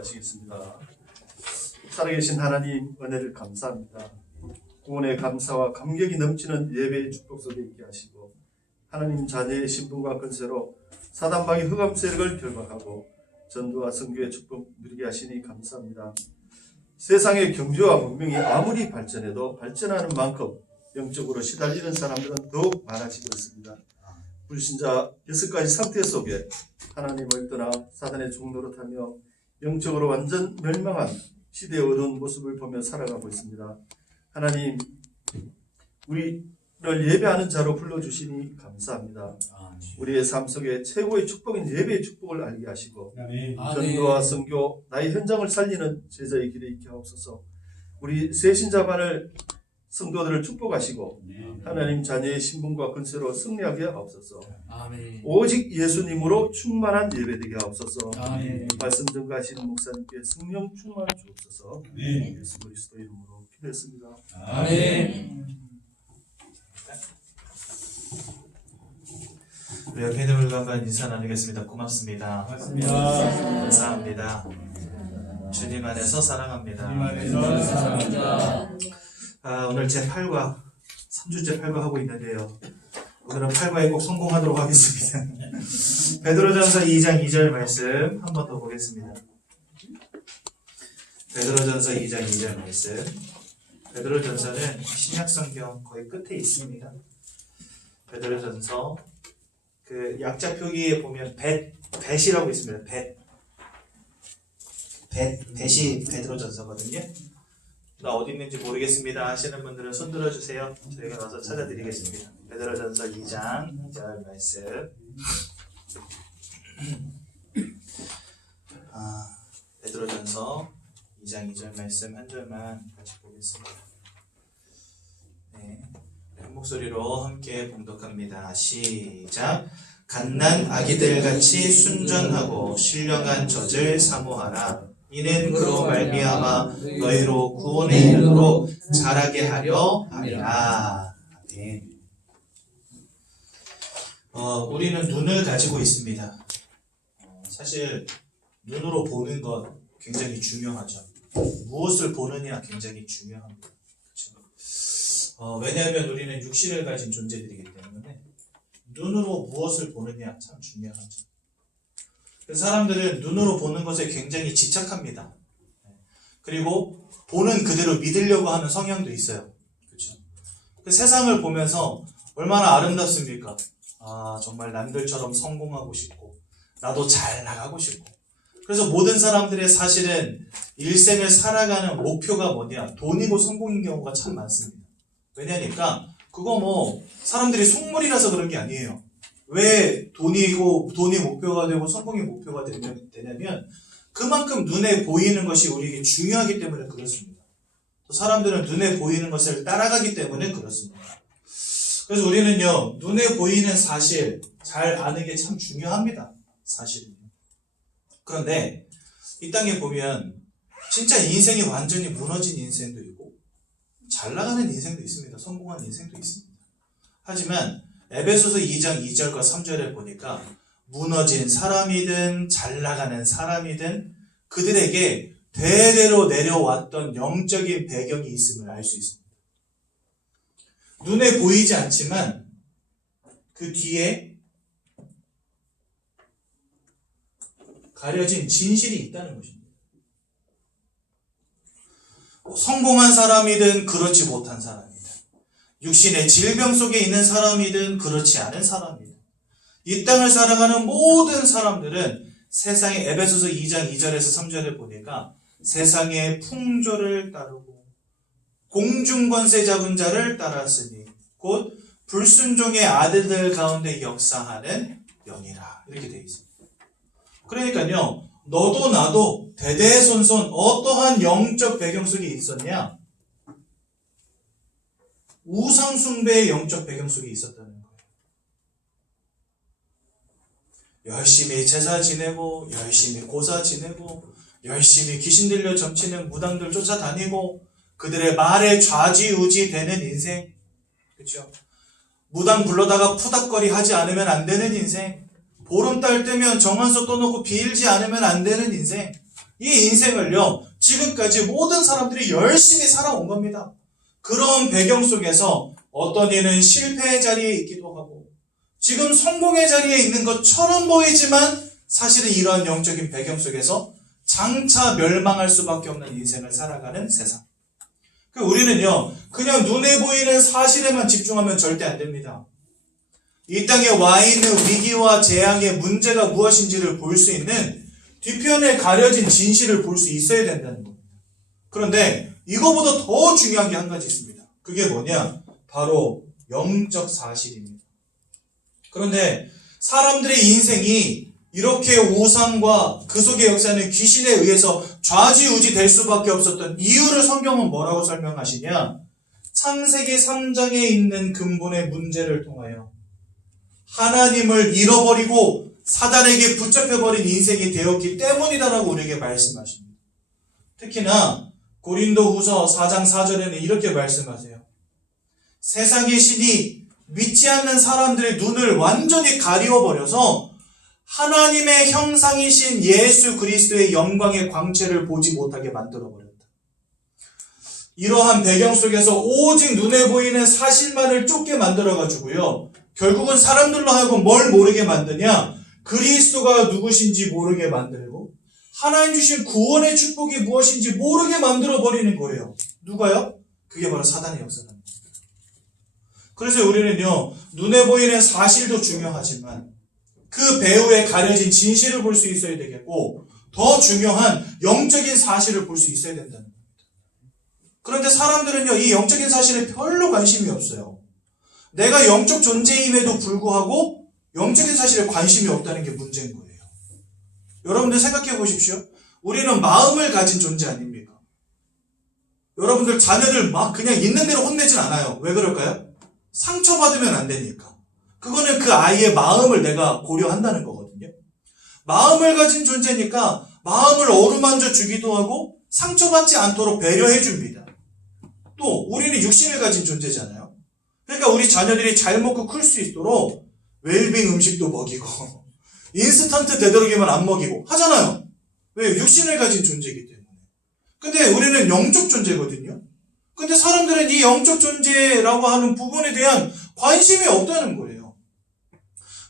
기도하시겠습니다. 살아계신 하나님 은혜를 감사합니다. 구원의 감사와 감격이 넘치는 예배의 축복 속에 있게 하시고 하나님 자녀의 신분과 권세로 사단방의 흑암 세력을 결박하고 전도와 선교의 축복 누리게 하시니 감사합니다. 세상의 경제와 문명이 아무리 발전해도 발전하는 만큼 영적으로 시달리는 사람들은 더욱 많아지고 있습니다. 불신자 6가지 상태 속에 하나님을 떠나 사단의 종노릇하며 영적으로 완전 멸망한 시대의 어두운 모습을 보며 살아가고 있습니다. 하나님, 우리를 예배하는 자로 불러주시니 감사합니다. 우리의 삶 속에 최고의 축복인 예배의 축복을 알게 하시고 전도와 선교, 나의 현장을 살리는 제자의 길에 있게 하옵소서. 우리 새신자반을 성도들을 축복하시고 하나님 자녀의 신분과 권세로 승리하게 하옵소서. 오직 예수님으로 충만한 예배되게 하옵소서. 말씀 전가하시는 목사님께 성령 충만을 주옵소서. 예수 그리스도 이름으로 기도했습니다. 우리 옆에 있는 분과 인사 나누겠습니다. 고맙습니다. 감사합니다. 주님 안에서 사랑합니다. 오늘 제8과 3주째 8과 하고 있는데요. 오늘은 8과에 꼭 성공하도록 하겠습니다. 베드로전서 2장 2절 말씀 한 번 더 보겠습니다. 베드로전서 2장 2절 말씀. 베드로전서는 신약성경 거의 끝에 있습니다. 베드로전서 그 약자 표기에 보면 벳이라고 있습니다. 벳이 베드로전서거든요. 나 어디 있는지 모르겠습니다 하시는 분들은 손 들어주세요. 저희가 와서 찾아드리겠습니다. 베드로전서 2장 2절 말씀. 베드로전서 2장 2절 말씀 한 절만 같이 보겠습니다. 네, 한 목소리로 함께 봉독합니다. 시작. 갓난 아기들 같이 순전하고 신령한 젖을 사모하라. 이는 그로 말미암아 너희로 구원의 이름으로 자라게 하려 함이라. 아멘. 우리는 눈을 가지고 있습니다. 사실 눈으로 보는 것 굉장히 중요하죠. 무엇을 보느냐 굉장히 중요합니다. 그렇죠? 왜냐하면 우리는 육신을 가진 존재들이기 때문에 눈으로 무엇을 보느냐 참 중요하죠. 사람들은 눈으로 보는 것에 굉장히 집착합니다. 그리고 보는 그대로 믿으려고 하는 성향도 있어요. 그렇죠? 그 세상을 보면서 얼마나 아름답습니까? 정말 남들처럼 성공하고 싶고 나도 잘 나가고 싶고. 그래서 모든 사람들의 사실은 일생을 살아가는 목표가 뭐냐? 돈이고 성공인 경우가 참 많습니다. 왜냐니까 그거 사람들이 속물이라서 그런 게 아니에요. 왜 돈이 목표가 되고 성공이 목표가 되냐면 그만큼 눈에 보이는 것이 우리에게 중요하기 때문에 그렇습니다. 또 사람들은 눈에 보이는 것을 따라가기 때문에 그렇습니다. 그래서 우리는요, 눈에 보이는 사실 잘 아는 게 참 중요합니다. 사실은요. 그런데 이 땅에 보면 진짜 인생이 완전히 무너진 인생도 있고 잘 나가는 인생도 있습니다. 성공한 인생도 있습니다. 하지만 에베소서 2장 2절과 3절에 보니까 무너진 사람이든 잘 나가는 사람이든 그들에게 대대로 내려왔던 영적인 배경이 있음을 알 수 있습니다. 눈에 보이지 않지만 그 뒤에 가려진 진실이 있다는 것입니다. 성공한 사람이든 그렇지 못한 사람이든 육신의 질병 속에 있는 사람이든 그렇지 않은 사람이든 이 땅을 살아가는 모든 사람들은 세상의 에베소서 2장 2절에서 3절에 보니까 세상의 풍조를 따르고 공중권세 잡은 자를 따랐으니 곧 불순종의 아들들 가운데 역사하는 영이라 이렇게 되어 있습니다. 그러니까요, 너도 나도 대대손손 어떠한 영적 배경 속에 있었냐? 우상숭배의 영적 배경 속에 있었다는 거예요. 열심히 제사 지내고 열심히 고사 지내고 열심히 귀신 들려 점치는 무당들 쫓아다니고 그들의 말에 좌지우지 되는 인생. 그렇죠? 무당 불러다가 푸닥거리 하지 않으면 안 되는 인생. 보름달 뜨면 정한서 떠놓고 빌지 않으면 안 되는 인생. 이 인생을요, 지금까지 모든 사람들이 열심히 살아온 겁니다. 그런 배경 속에서 어떤 이는 실패의 자리에 있기도 하고, 지금 성공의 자리에 있는 것처럼 보이지만, 사실은 이러한 영적인 배경 속에서 장차 멸망할 수밖에 없는 인생을 살아가는 세상. 우리는요, 그냥 눈에 보이는 사실에만 집중하면 절대 안 됩니다. 이 땅에 와 있는 위기와 재앙의 문제가 무엇인지를 볼 수 있는 뒤편에 가려진 진실을 볼 수 있어야 된다는 겁니다. 그런데 이거보다 더 중요한 게 한 가지 있습니다. 그게 뭐냐? 바로 영적 사실입니다. 그런데 사람들의 인생이 이렇게 우상과 그 속에 역사하는 귀신에 의해서 좌지우지 될 수밖에 없었던 이유를 성경은 뭐라고 설명하시냐? 창세기 3장에 있는 근본의 문제를 통하여 하나님을 잃어버리고 사단에게 붙잡혀버린 인생이 되었기 때문이다라고 우리에게 말씀하십니다. 특히나 고린도후서 4장 4절에는 이렇게 말씀하세요. 세상의 신이 믿지 않는 사람들의 눈을 완전히 가리워버려서 하나님의 형상이신 예수 그리스도의 영광의 광채를 보지 못하게 만들어버렸다. 이러한 배경 속에서 오직 눈에 보이는 사실만을 쫓게 만들어가지고요. 결국은 사람들로 하여금 뭘 모르게 만드냐? 그리스도가 누구신지 모르게 만들고 하나님 주신 구원의 축복이 무엇인지 모르게 만들어버리는 거예요. 누가요? 그게 바로 사단의 역사입니다. 그래서 우리는요, 눈에 보이는 사실도 중요하지만 그 배후에 가려진 진실을 볼 수 있어야 되겠고, 더 중요한 영적인 사실을 볼 수 있어야 된다는 겁니다. 그런데 사람들은요, 이 영적인 사실에 별로 관심이 없어요. 내가 영적 존재임에도 불구하고 영적인 사실에 관심이 없다는 게 문제인 거예요. 여러분들 생각해 보십시오. 우리는 마음을 가진 존재 아닙니까? 여러분들 자녀들 막 그냥 있는 대로 혼내진 않아요. 왜 그럴까요? 상처받으면 안 되니까. 그거는 그 아이의 마음을 내가 고려한다는 거거든요. 마음을 가진 존재니까 마음을 어루만져 주기도 하고 상처받지 않도록 배려해 줍니다. 또 우리는 육신을 가진 존재잖아요. 그러니까 우리 자녀들이 잘 먹고 클 수 있도록 웰빙 음식도 먹이고 인스턴트 되도록이면 안 먹이고 하잖아요. 왜? 육신을 가진 존재이기 때문에. 근데 우리는 영적 존재거든요. 근데 사람들은 이 영적 존재라고 하는 부분에 대한 관심이 없다는 거예요.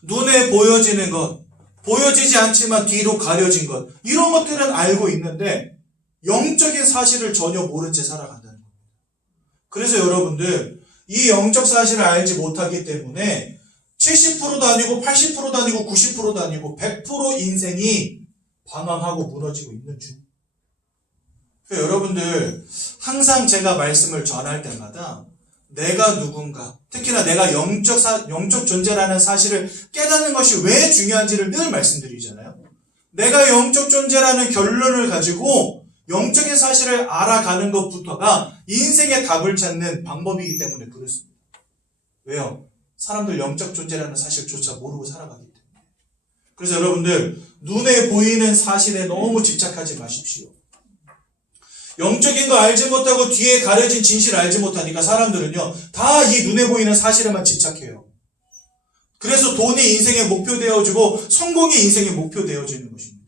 눈에 보여지는 것, 보여지지 않지만 뒤로 가려진 것, 이런 것들은 알고 있는데 영적인 사실을 전혀 모른 채 살아간다는 겁니다. 그래서 여러분들 이 영적 사실을 알지 못하기 때문에 70%도 아니고 80%도 아니고 90%도 아니고 100% 인생이 방황하고 무너지고 있는 중. 그러니까 여러분들 항상 제가 말씀을 전할 때마다 내가 누군가, 특히나 내가 영적 존재라는 사실을 깨닫는 것이 왜 중요한지를 늘 말씀드리잖아요. 내가 영적 존재라는 결론을 가지고 영적인 사실을 알아가는 것부터가 인생의 답을 찾는 방법이기 때문에 그렇습니다. 왜요? 사람들 영적 존재라는 사실조차 모르고 살아가기 때문에. 그래서 여러분들 눈에 보이는 사실에 너무 집착하지 마십시오. 영적인 거 알지 못하고 뒤에 가려진 진실을 알지 못하니까 사람들은요, 다 이 눈에 보이는 사실에만 집착해요. 그래서 돈이 인생의 목표 되어지고 성공이 인생의 목표 되어지는 것입니다.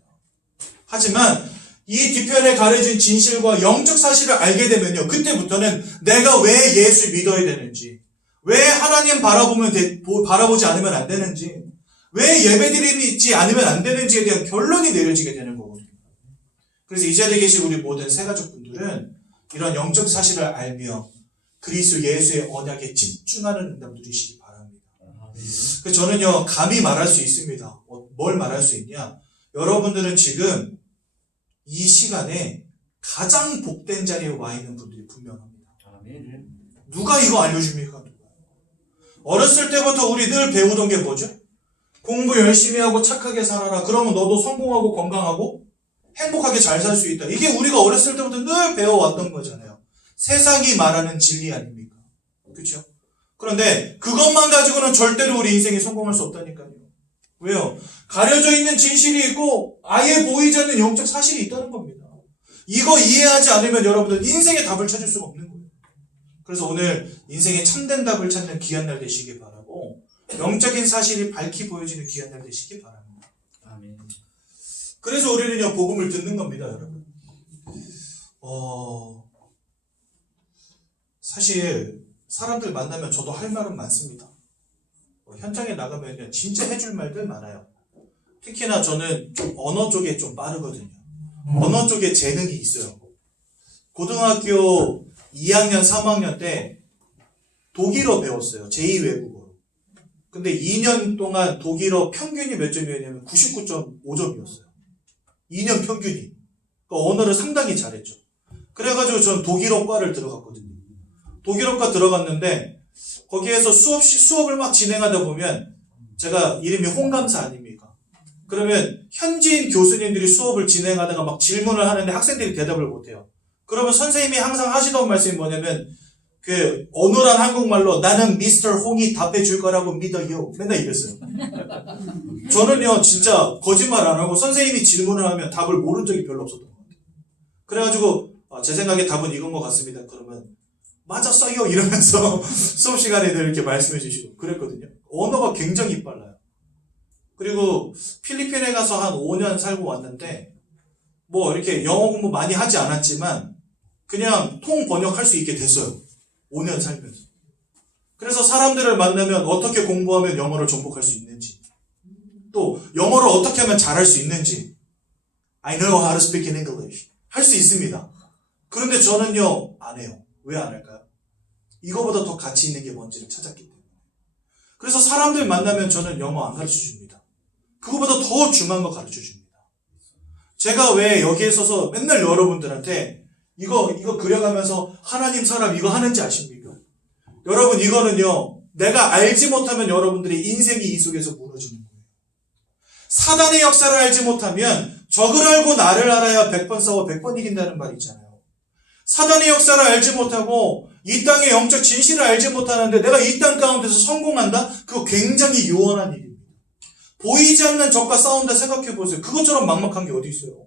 하지만 이 뒤편에 가려진 진실과 영적 사실을 알게 되면요, 그때부터는 내가 왜 예수 믿어야 되는지, 왜 하나님 바라보지 않으면 안 되는지, 왜 예배드리지 않으면 안 되는지에 대한 결론이 내려지게 되는 거거든요. 그래서 이 자리에 계신 우리 모든 새가족분들은 이런 영적 사실을 알며 그리스도 예수의 언약에 집중하는 응답 누리시기 바랍니다. 그래서 저는요, 감히 말할 수 있습니다. 뭘 말할 수 있냐? 여러분들은 지금 이 시간에 가장 복된 자리에 와 있는 분들이 분명합니다. 누가 이거 알려줍니까? 어렸을 때부터 우리 늘 배우던 게 뭐죠? 공부 열심히 하고 착하게 살아라. 그러면 너도 성공하고 건강하고 행복하게 잘 살 수 있다. 이게 우리가 어렸을 때부터 늘 배워왔던 거잖아요. 세상이 말하는 진리 아닙니까? 그렇죠? 그런데 그것만 가지고는 절대로 우리 인생이 성공할 수 없다니까요. 왜요? 가려져 있는 진실이 있고 아예 보이지 않는 영적 사실이 있다는 겁니다. 이거 이해하지 않으면 여러분들 인생의 답을 찾을 수가 없는 거예요. 그래서 오늘 인생의 참된 답을 찾는 귀한 날 되시기 바라고, 영적인 사실이 밝히 보여지는 귀한 날 되시기 바랍니다. 아멘. 그래서 우리는요, 복음을 듣는 겁니다, 여러분. 사실 사람들 만나면 저도 할 말은 많습니다. 현장에 나가면 진짜 해줄 말들 많아요. 특히나 저는 좀 언어 쪽에 좀 빠르거든요. 언어 쪽에 재능이 있어요. 고등학교 2학년, 3학년 때 독일어 배웠어요. 제2외국어로. 근데 2년 동안 독일어 평균이 몇 점이었냐면 99.5점이었어요. 2년 평균이. 그러니까 언어를 상당히 잘했죠. 그래가지고 전 독일어과를 들어갔거든요. 독일어과 들어갔는데 거기에서 수업을 막 진행하다 보면 제가 이름이 홍감사 아닙니까? 그러면 현지인 교수님들이 수업을 진행하다가 막 질문을 하는데 학생들이 대답을 못해요. 그러면 선생님이 항상 하시던 말씀이 뭐냐면 그 어눌한 한국말로 나는 미스터 홍이 답해 줄 거라고 믿어요. 맨날 이랬어요. 저는요 진짜 거짓말 안 하고 선생님이 질문을 하면 답을 모른 적이 별로 없었던 것 같아요. 그래가지고 제 생각에 답은 이건 것 같습니다. 그러면 맞았어요 이러면서 수업 시간에 이렇게 말씀해 주시고 그랬거든요. 언어가 굉장히 빨라요. 그리고 필리핀에 가서 한 5년 살고 왔는데 뭐 이렇게 영어 공부 많이 하지 않았지만 그냥 통 번역할 수 있게 됐어요. 5년 살면서. 그래서 사람들을 만나면 어떻게 공부하면 영어를 정복할 수 있는지 또 영어를 어떻게 하면 잘할 수 있는지 I know how to speak in English 할 수 있습니다. 그런데 저는요 안 해요. 왜 안 할까요? 이거보다 더 가치 있는 게 뭔지를 찾았기 때문에. 그래서 사람들 만나면 저는 영어 안 가르쳐 줍니다. 그거보다 더 중요한 거 가르쳐 줍니다. 제가 왜 여기에 서서 맨날 여러분들한테 이거 그려가면서 하나님 사람 이거 하는지 아십니까? 여러분 이거는요 내가 알지 못하면 여러분들의 인생이 이 속에서 무너지는 거예요. 사단의 역사를 알지 못하면 적을 알고 나를 알아야 100번 싸워 100번 이긴다는 말이 있잖아요. 사단의 역사를 알지 못하고 이 땅의 영적 진실을 알지 못하는데 내가 이 땅 가운데서 성공한다? 그거 굉장히 유언한 일입니다. 보이지 않는 적과 싸운다 생각해 보세요. 그것처럼 막막한 게 어디 있어요?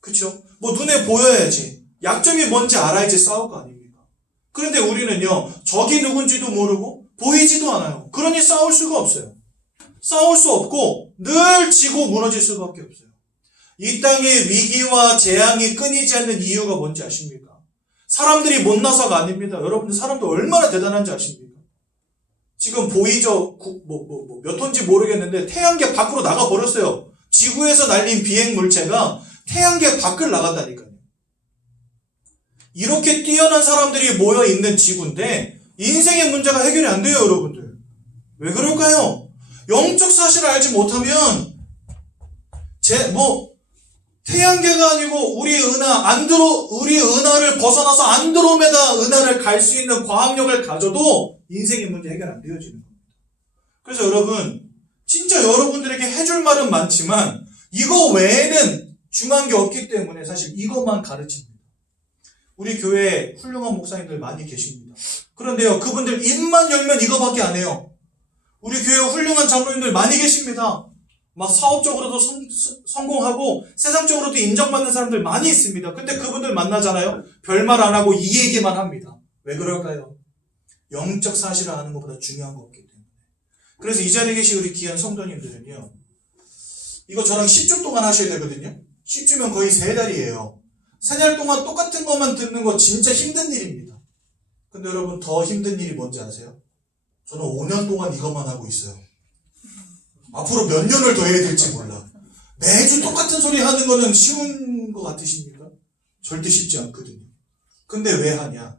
그쵸? 뭐 눈에 보여야지. 약점이 뭔지 알아야지 싸울 거 아닙니까? 그런데 우리는요, 적이 누군지도 모르고 보이지도 않아요. 그러니 싸울 수가 없어요. 싸울 수 없고 늘 지고 무너질 수밖에 없어요. 이 땅의 위기와 재앙이 끊이지 않는 이유가 뭔지 아십니까? 사람들이 못나서가 아닙니다. 여러분들 사람들 얼마나 대단한지 아십니까? 지금 보이죠? 몇 톤지 모르겠는데 태양계 밖으로 나가버렸어요. 지구에서 날린 비행 물체가 태양계 밖을 나간다니까요. 이렇게 뛰어난 사람들이 모여있는 지구인데 인생의 문제가 해결이 안 돼요, 여러분들. 왜 그럴까요? 영적 사실을 알지 못하면 태양계가 아니고 우리 은하를 벗어나서 안드로메다 은하를 갈 수 있는 과학력을 가져도 인생의 문제 해결 안 되어지는 겁니다. 그래서 여러분, 진짜 여러분들에게 해줄 말은 많지만 이거 외에는 중요한 게 없기 때문에 사실 이것만 가르칩니다. 우리 교회에 훌륭한 목사님들 많이 계십니다. 그런데요, 그분들 입만 열면 이거밖에 안 해요. 우리 교회에 훌륭한 장로님들 많이 계십니다. 막 사업적으로도 성공하고 세상적으로도 인정받는 사람들 많이 있습니다. 근데 그분들 만나잖아요. 별말 안 하고 이 얘기만 합니다. 왜 그럴까요? 영적 사실을 아는 것보다 중요한 거 없기 때문에. 그래서 이 자리에 계신 우리 귀한 성도님들은요. 이거 저랑 10주 동안 하셔야 되거든요. 10주면 거의 3달이에요. 3달 동안 똑같은 것만 듣는 거 진짜 힘든 일입니다. 근데 여러분 더 힘든 일이 뭔지 아세요? 저는 5년 동안 이것만 하고 있어요. 앞으로 몇 년을 더 해야 될지 몰라. 매주 똑같은 소리 하는 거는 쉬운 거 같으십니까? 절대 쉽지 않거든요. 근데 왜 하냐?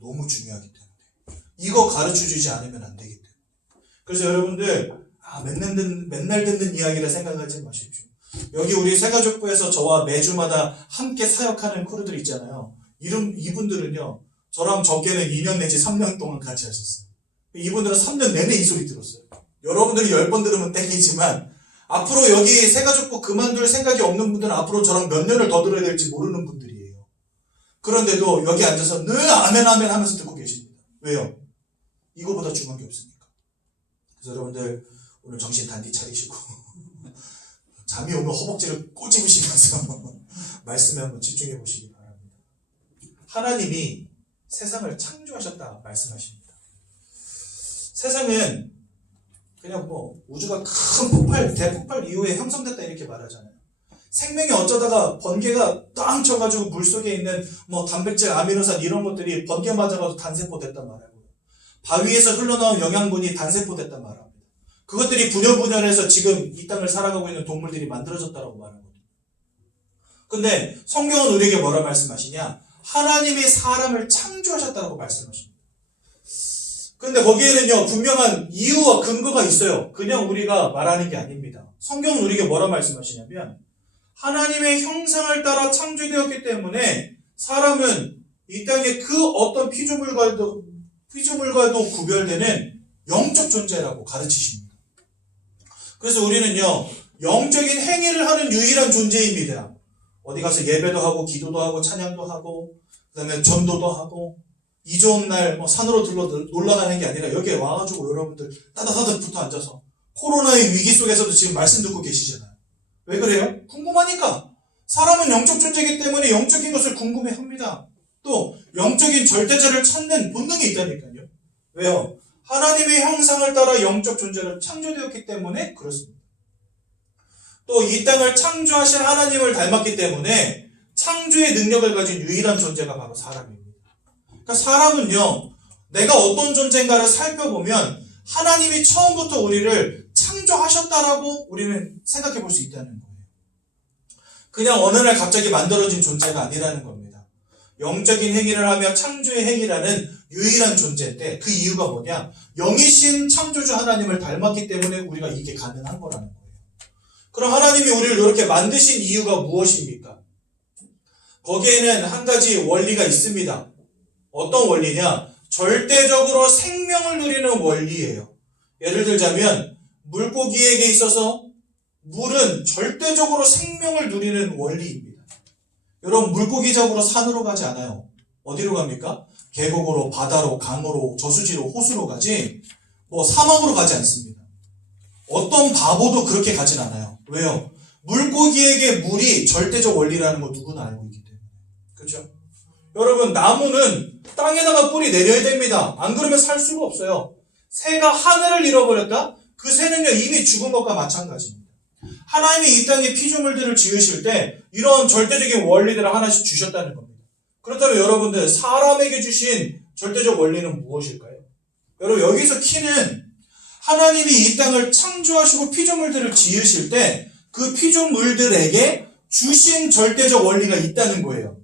너무 중요하기 때문에. 이거 가르쳐주지 않으면 안 되기 때문에. 그래서 여러분들 맨날 듣는 이야기라 생각하지 마십시오. 여기 우리 새가족부에서 저와 매주마다 함께 사역하는 크루들 있잖아요. 이분들은요. 저랑 적게는 2년 내지 3년 동안 같이 하셨어요. 이분들은 3년 내내 이 소리 들었어요. 여러분들이 10번 들으면 땡이지만 앞으로 여기 새가족부 그만둘 생각이 없는 분들은 앞으로 저랑 몇 년을 더 들어야 될지 모르는 분들이에요. 그런데도 여기 앉아서 늘 아멘 아멘 하면서 듣고 계십니다. 왜요? 이거보다 중요한 게 없으니까. 그래서 여러분들 오늘 정신 단디 차리시고 잠이 오면 허벅지를 꼬집으시면서 말씀에 한번 집중해 보시기 바랍니다. 하나님이 세상을 창조하셨다 말씀하십니다. 세상은 그냥 우주가 큰 대폭발 이후에 형성됐다 이렇게 말하잖아요. 생명이 어쩌다가 번개가 땅 쳐가지고 물속에 있는 뭐 단백질, 아미노산 이런 것들이 번개 맞아가지고 단세포 됐단 말이에요. 바위에서 흘러나온 영양분이 단세포 됐단 말합니다. 그것들이 분열분열해서 지금 이 땅을 살아가고 있는 동물들이 만들어졌다고 말하거든요. 근데 성경은 우리에게 뭐라 말씀하시냐? 하나님이 사람을 창조하셨다고 말씀하십니다. 그런데 거기에는요, 분명한 이유와 근거가 있어요. 그냥 우리가 말하는 게 아닙니다. 성경은 우리에게 뭐라 말씀하시냐면, 하나님의 형상을 따라 창조되었기 때문에 사람은 이 땅의 그 어떤 피조물과도 구별되는 영적 존재라고 가르치십니다. 그래서 우리는요, 영적인 행위를 하는 유일한 존재입니다. 어디 가서 예배도 하고, 기도도 하고, 찬양도 하고, 그 다음에 전도도 하고, 이 좋은 날 산으로 놀러 가는 게 아니라 여기에 와가지고 여러분들 따다다닥 붙어 앉아서 코로나의 위기 속에서도 지금 말씀 듣고 계시잖아요. 왜 그래요? 궁금하니까. 사람은 영적 존재이기 때문에 영적인 것을 궁금해합니다. 또 영적인 절대자를 찾는 본능이 있다니까요. 왜요? 하나님의 형상을 따라 영적 존재를 창조되었기 때문에 그렇습니다. 또 이 땅을 창조하신 하나님을 닮았기 때문에 창조의 능력을 가진 유일한 존재가 바로 사람입니다. 그러니까 사람은요, 내가 어떤 존재인가를 살펴보면 하나님이 처음부터 우리를 창조하셨다라고 우리는 생각해 볼 수 있다는 거예요. 그냥 어느 날 갑자기 만들어진 존재가 아니라는 겁니다. 영적인 행위를 하며 창조의 행위라는 유일한 존재인데 그 이유가 뭐냐? 영이신 창조주 하나님을 닮았기 때문에 우리가 이게 가능한 거라는 거예요. 그럼 하나님이 우리를 이렇게 만드신 이유가 무엇입니까? 거기에는 한 가지 원리가 있습니다. 어떤 원리냐? 절대적으로 생명을 누리는 원리예요. 예를 들자면 물고기에게 있어서 물은 절대적으로 생명을 누리는 원리입니다. 여러분, 물고기 잡으러 산으로 가지 않아요. 어디로 갑니까? 계곡으로, 바다로, 강으로, 저수지로, 호수로 가지 사막으로 가지 않습니다. 어떤 바보도 그렇게 가진 않아요. 왜요? 물고기에게 물이 절대적 원리라는 거 누구나 알고 있기 때문에. 그렇죠? 여러분, 나무는 땅에다가 뿌리 내려야 됩니다. 안 그러면 살 수가 없어요. 새가 하늘을 잃어버렸다? 그 새는요, 이미 죽은 것과 마찬가지입니다. 하나님이 이 땅에 피조물들을 지으실 때 이런 절대적인 원리들을 하나씩 주셨다는 겁니다. 그렇다면 여러분들, 사람에게 주신 절대적 원리는 무엇일까요? 여러분, 여기서 키는 하나님이 이 땅을 창조하시고 피조물들을 지으실 때 그 피조물들에게 주신 절대적 원리가 있다는 거예요.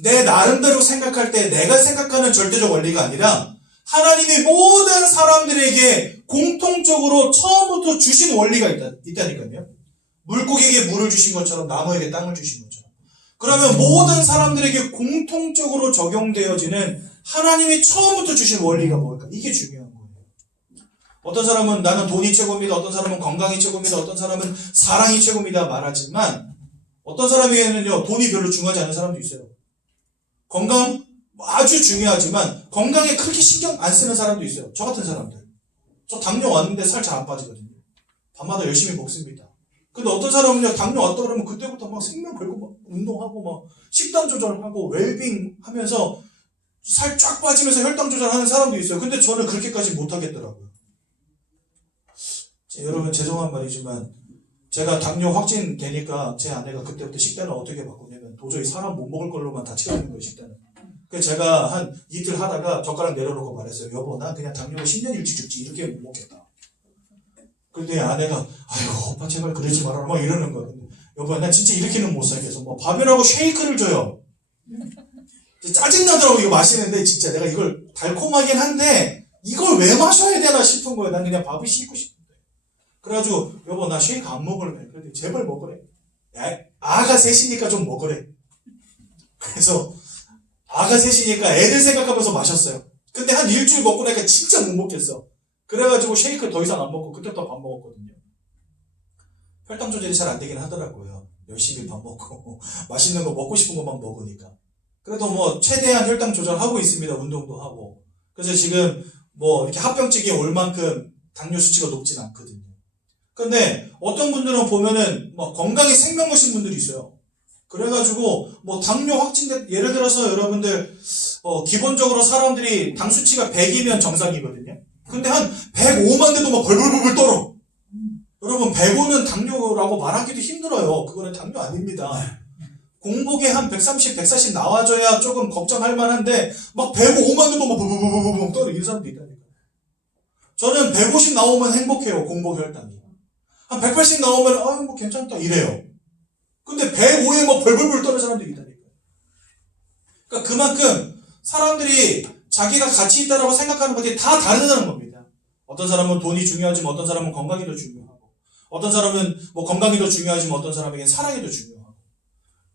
내 나름대로 생각할 때 내가 생각하는 절대적 원리가 아니라 하나님이 모든 사람들에게 공통적으로 처음부터 주신 원리가 있다니까요. 물고기에게 물을 주신 것처럼 나무에게 땅을 주신 것처럼. 그러면 모든 사람들에게 공통적으로 적용되어지는 하나님이 처음부터 주신 원리가 뭘까? 이게 중요한 거예요. 어떤 사람은 나는 돈이 최고입니다. 어떤 사람은 건강이 최고입니다. 어떤 사람은 사랑이 최고입니다. 말하지만 어떤 사람에게는요, 돈이 별로 중요하지 않은 사람도 있어요. 건강 아주 중요하지만 건강에 크게 신경 안 쓰는 사람도 있어요. 저 같은 사람들. 저 당뇨 왔는데 살 잘 안 빠지거든요. 밤마다 열심히 먹습니다. 근데 어떤 사람은요, 당뇨 왔다 그러면 그때부터 막 생명 걸고 막 운동하고 막 식단 조절하고 웰빙 하면서 살 쫙 빠지면서 혈당 조절하는 사람도 있어요. 근데 저는 그렇게까지 못 하겠더라고요. 여러분, 죄송한 말이지만 제가 당뇨 확진되니까 제 아내가 그때부터 식단을 어떻게 바꾸냐면 도저히 사람 못 먹을 걸로만 다 채우는 거예요, 식단을. 그래서 제가 한 이틀 하다가 젓가락 내려놓고 말했어요. 여보, 난 그냥 당뇨가 10년 일찍 죽지 이렇게 못 먹겠다. 근데 아내가 아이고 오빠 제발 그러지 말아라 막 이러는 거예요. 여보, 난 진짜 이렇게는 못 살겠어. 밥이라고 쉐이크를 줘요. 짜증나더라고 이거 마시는데 진짜 내가 이걸 달콤하긴 한데 이걸 왜 마셔야 되나 싶은 거예요. 난 그냥 밥을 씹고 싶은데. 그래가지고 여보 나 쉐이크 안 먹을래. 그랬더니 제발 먹으래. 아가 셋이니까 좀 먹으래. 그래서 아가 셋이니까 애들 생각하면서 마셨어요. 근데 한 일주일 먹고 나니까 진짜 못 먹겠어. 그래가지고 쉐이크 더 이상 안 먹고 그때부터 밥 먹었거든요. 혈당 조절이 잘 안 되긴 하더라고요. 열심히 밥 먹고 맛있는 거 먹고 싶은 것만 먹으니까. 그래도 최대한 혈당 조절하고 있습니다. 운동도 하고. 그래서 지금 이렇게 합병증이 올 만큼 당뇨 수치가 높진 않거든요. 근데 어떤 분들은 보면은 건강에 생명 거신 분들이 있어요. 그래가지고 당뇨 확진돼, 예를 들어서 여러분들 기본적으로 사람들이 당 수치가 100이면 정상이거든요. 근데 한 105만 돼도 벌벌벌 떨어. 여러분 105는 당뇨라고 말하기도 힘들어요. 그거는 당뇨 아닙니다. 공복에 한 130, 140 나와줘야 조금 걱정할 만한데 막 105만 돼도 막 부부부부부 떨어지는 사람도 있다니까. 저는 150 나오면 행복해요. 공복 혈당이. 한 180 나오면 뭐 괜찮다 이래요. 근데 105에 막 벌벌벌 떠는 사람들이 있다니까. 그러니까 그만큼 사람들이 자기가 가치 있다라고 생각하는 것이 다 다르다는 겁니다. 어떤 사람은 돈이 중요하지만 어떤 사람은 건강이 더 중요하고, 어떤 사람은 뭐 건강이 더 중요하지만 어떤 사람에겐 사랑이 더 중요하고.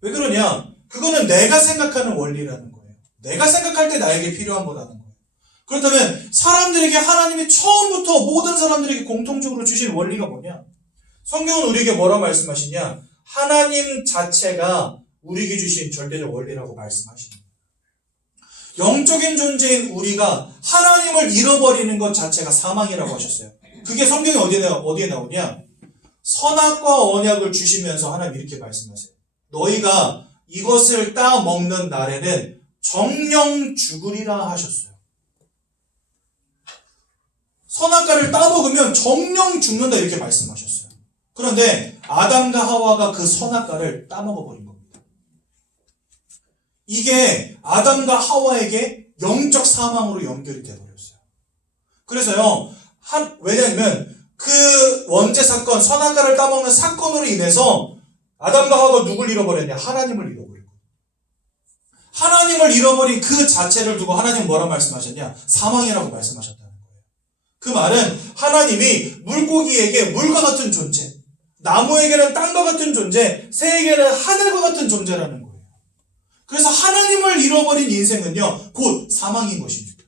왜 그러냐? 그거는 내가 생각하는 원리라는 거예요. 내가 생각할 때 나에게 필요한 거라는 거예요. 그렇다면 사람들에게 하나님이 처음부터 모든 사람들에게 공통적으로 주신 원리가 뭐냐? 성경은 우리에게 뭐라고 말씀하시냐? 하나님 자체가 우리에게 주신 절대적 원리라고 말씀하십니다. 영적인 존재인 우리가 하나님을 잃어버리는 것 자체가 사망이라고 하셨어요. 그게 성경에 어디에 나오냐? 선악과 언약을 주시면서 하나님 이렇게 말씀하세요. 너희가 이것을 따먹는 날에는 정령 죽으리라 하셨어요. 선악과를 따먹으면 정령 죽는다 이렇게 말씀하셨어요. 그런데 아담과 하와가 그 선악과를 따먹어버린 겁니다. 이게 아담과 하와에게 영적 사망으로 연결이 되어버렸어요. 그래서요, 왜냐하면 그 원죄 사건, 선악과를 따먹는 사건으로 인해서 아담과 하와가 누굴 잃어버렸냐? 하나님을 잃어버렸고. 하나님을 잃어버린 그 자체를 두고 하나님 뭐라 말씀하셨냐? 사망이라고 말씀하셨다는 거예요. 그 말은 하나님이 물고기에게 물과 같은 존재, 나무에게는 땅과 같은 존재, 새에게는 하늘과 같은 존재라는 거예요. 그래서 하나님을 잃어버린 인생은요, 곧 사망인 것입니다.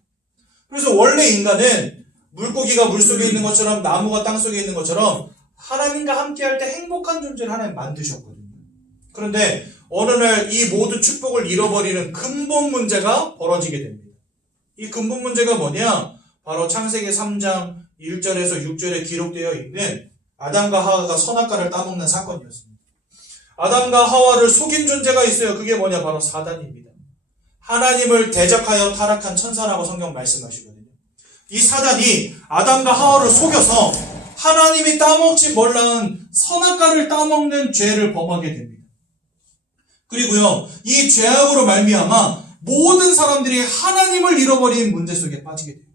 그래서 원래 인간은 물고기가 물속에 있는 것처럼 나무가 땅속에 있는 것처럼 하나님과 함께할 때 행복한 존재를 하나님 만드셨거든요. 그런데 어느 날 이 모든 축복을 잃어버리는 근본 문제가 벌어지게 됩니다. 이 근본 문제가 뭐냐? 바로 창세기 3장 1절에서 6절에 기록되어 있는 아담과 하와가 선악과를 따먹는 사건이었습니다. 아담과 하와를 속인 존재가 있어요. 그게 뭐냐? 바로 사단입니다. 하나님을 대적하여 타락한 천사라고 성경 말씀하시거든요. 이 사단이 아담과 하와를 속여서 하나님이 따먹지 몰라는 선악과를 따먹는 죄를 범하게 됩니다. 그리고요, 이 죄악으로 말미암아 모든 사람들이 하나님을 잃어버린 문제 속에 빠지게 돼요.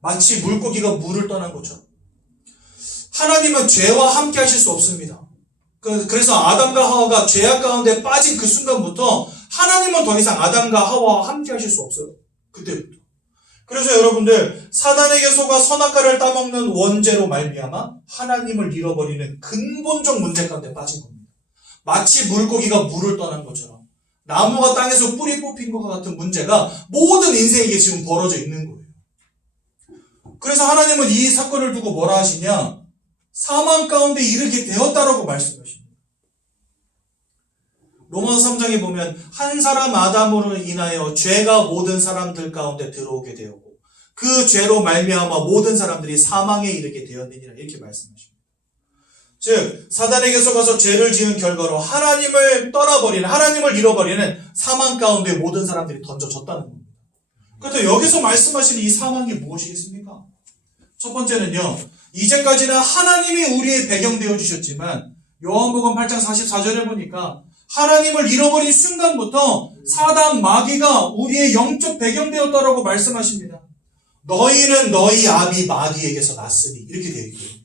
마치 물고기가 물을 떠난 것처럼. 하나님은 죄와 함께 하실 수 없습니다. 그래서 아담과 하와가 죄악 가운데 빠진 그 순간부터 하나님은 더 이상 아담과 하와와 함께 하실 수 없어요. 그때부터. 그래서 여러분들, 사단에게 속아 선악과를 따먹는 원죄로 말미암아 하나님을 잃어버리는 근본적 문제 가운데 빠진 겁니다. 마치 물고기가 물을 떠난 것처럼, 나무가 땅에서 뿌리 뽑힌 것과 같은 문제가 모든 인생에게 지금 벌어져 있는 거예요. 그래서 하나님은 이 사건을 두고 뭐라 하시냐? 사망 가운데 이르게 되었다라고 말씀하십니다. 로마서 3장에 보면 한 사람 아담으로 인하여 죄가 모든 사람들 가운데 들어오게 되었고 그 죄로 말미암아 모든 사람들이 사망에 이르게 되었느니라 이렇게 말씀하십니다. 즉 사단에게 속아서 죄를 지은 결과로 하나님을 떠나버리는, 하나님을 잃어버리는 사망 가운데 모든 사람들이 던져졌다는 겁니다. 그래서 여기서 말씀하시는 이 사망이 무엇이겠습니까? 첫 번째는요, 이제까지는 하나님이 우리의 배경 되어 주셨지만 요한복음 8장 44절에 보니까 하나님을 잃어버린 순간부터 사단 마귀가 우리의 영적 배경 되었다라고 말씀하십니다. 너희는 너희 아비 마귀에게서 났으니 이렇게 되어 있거든요.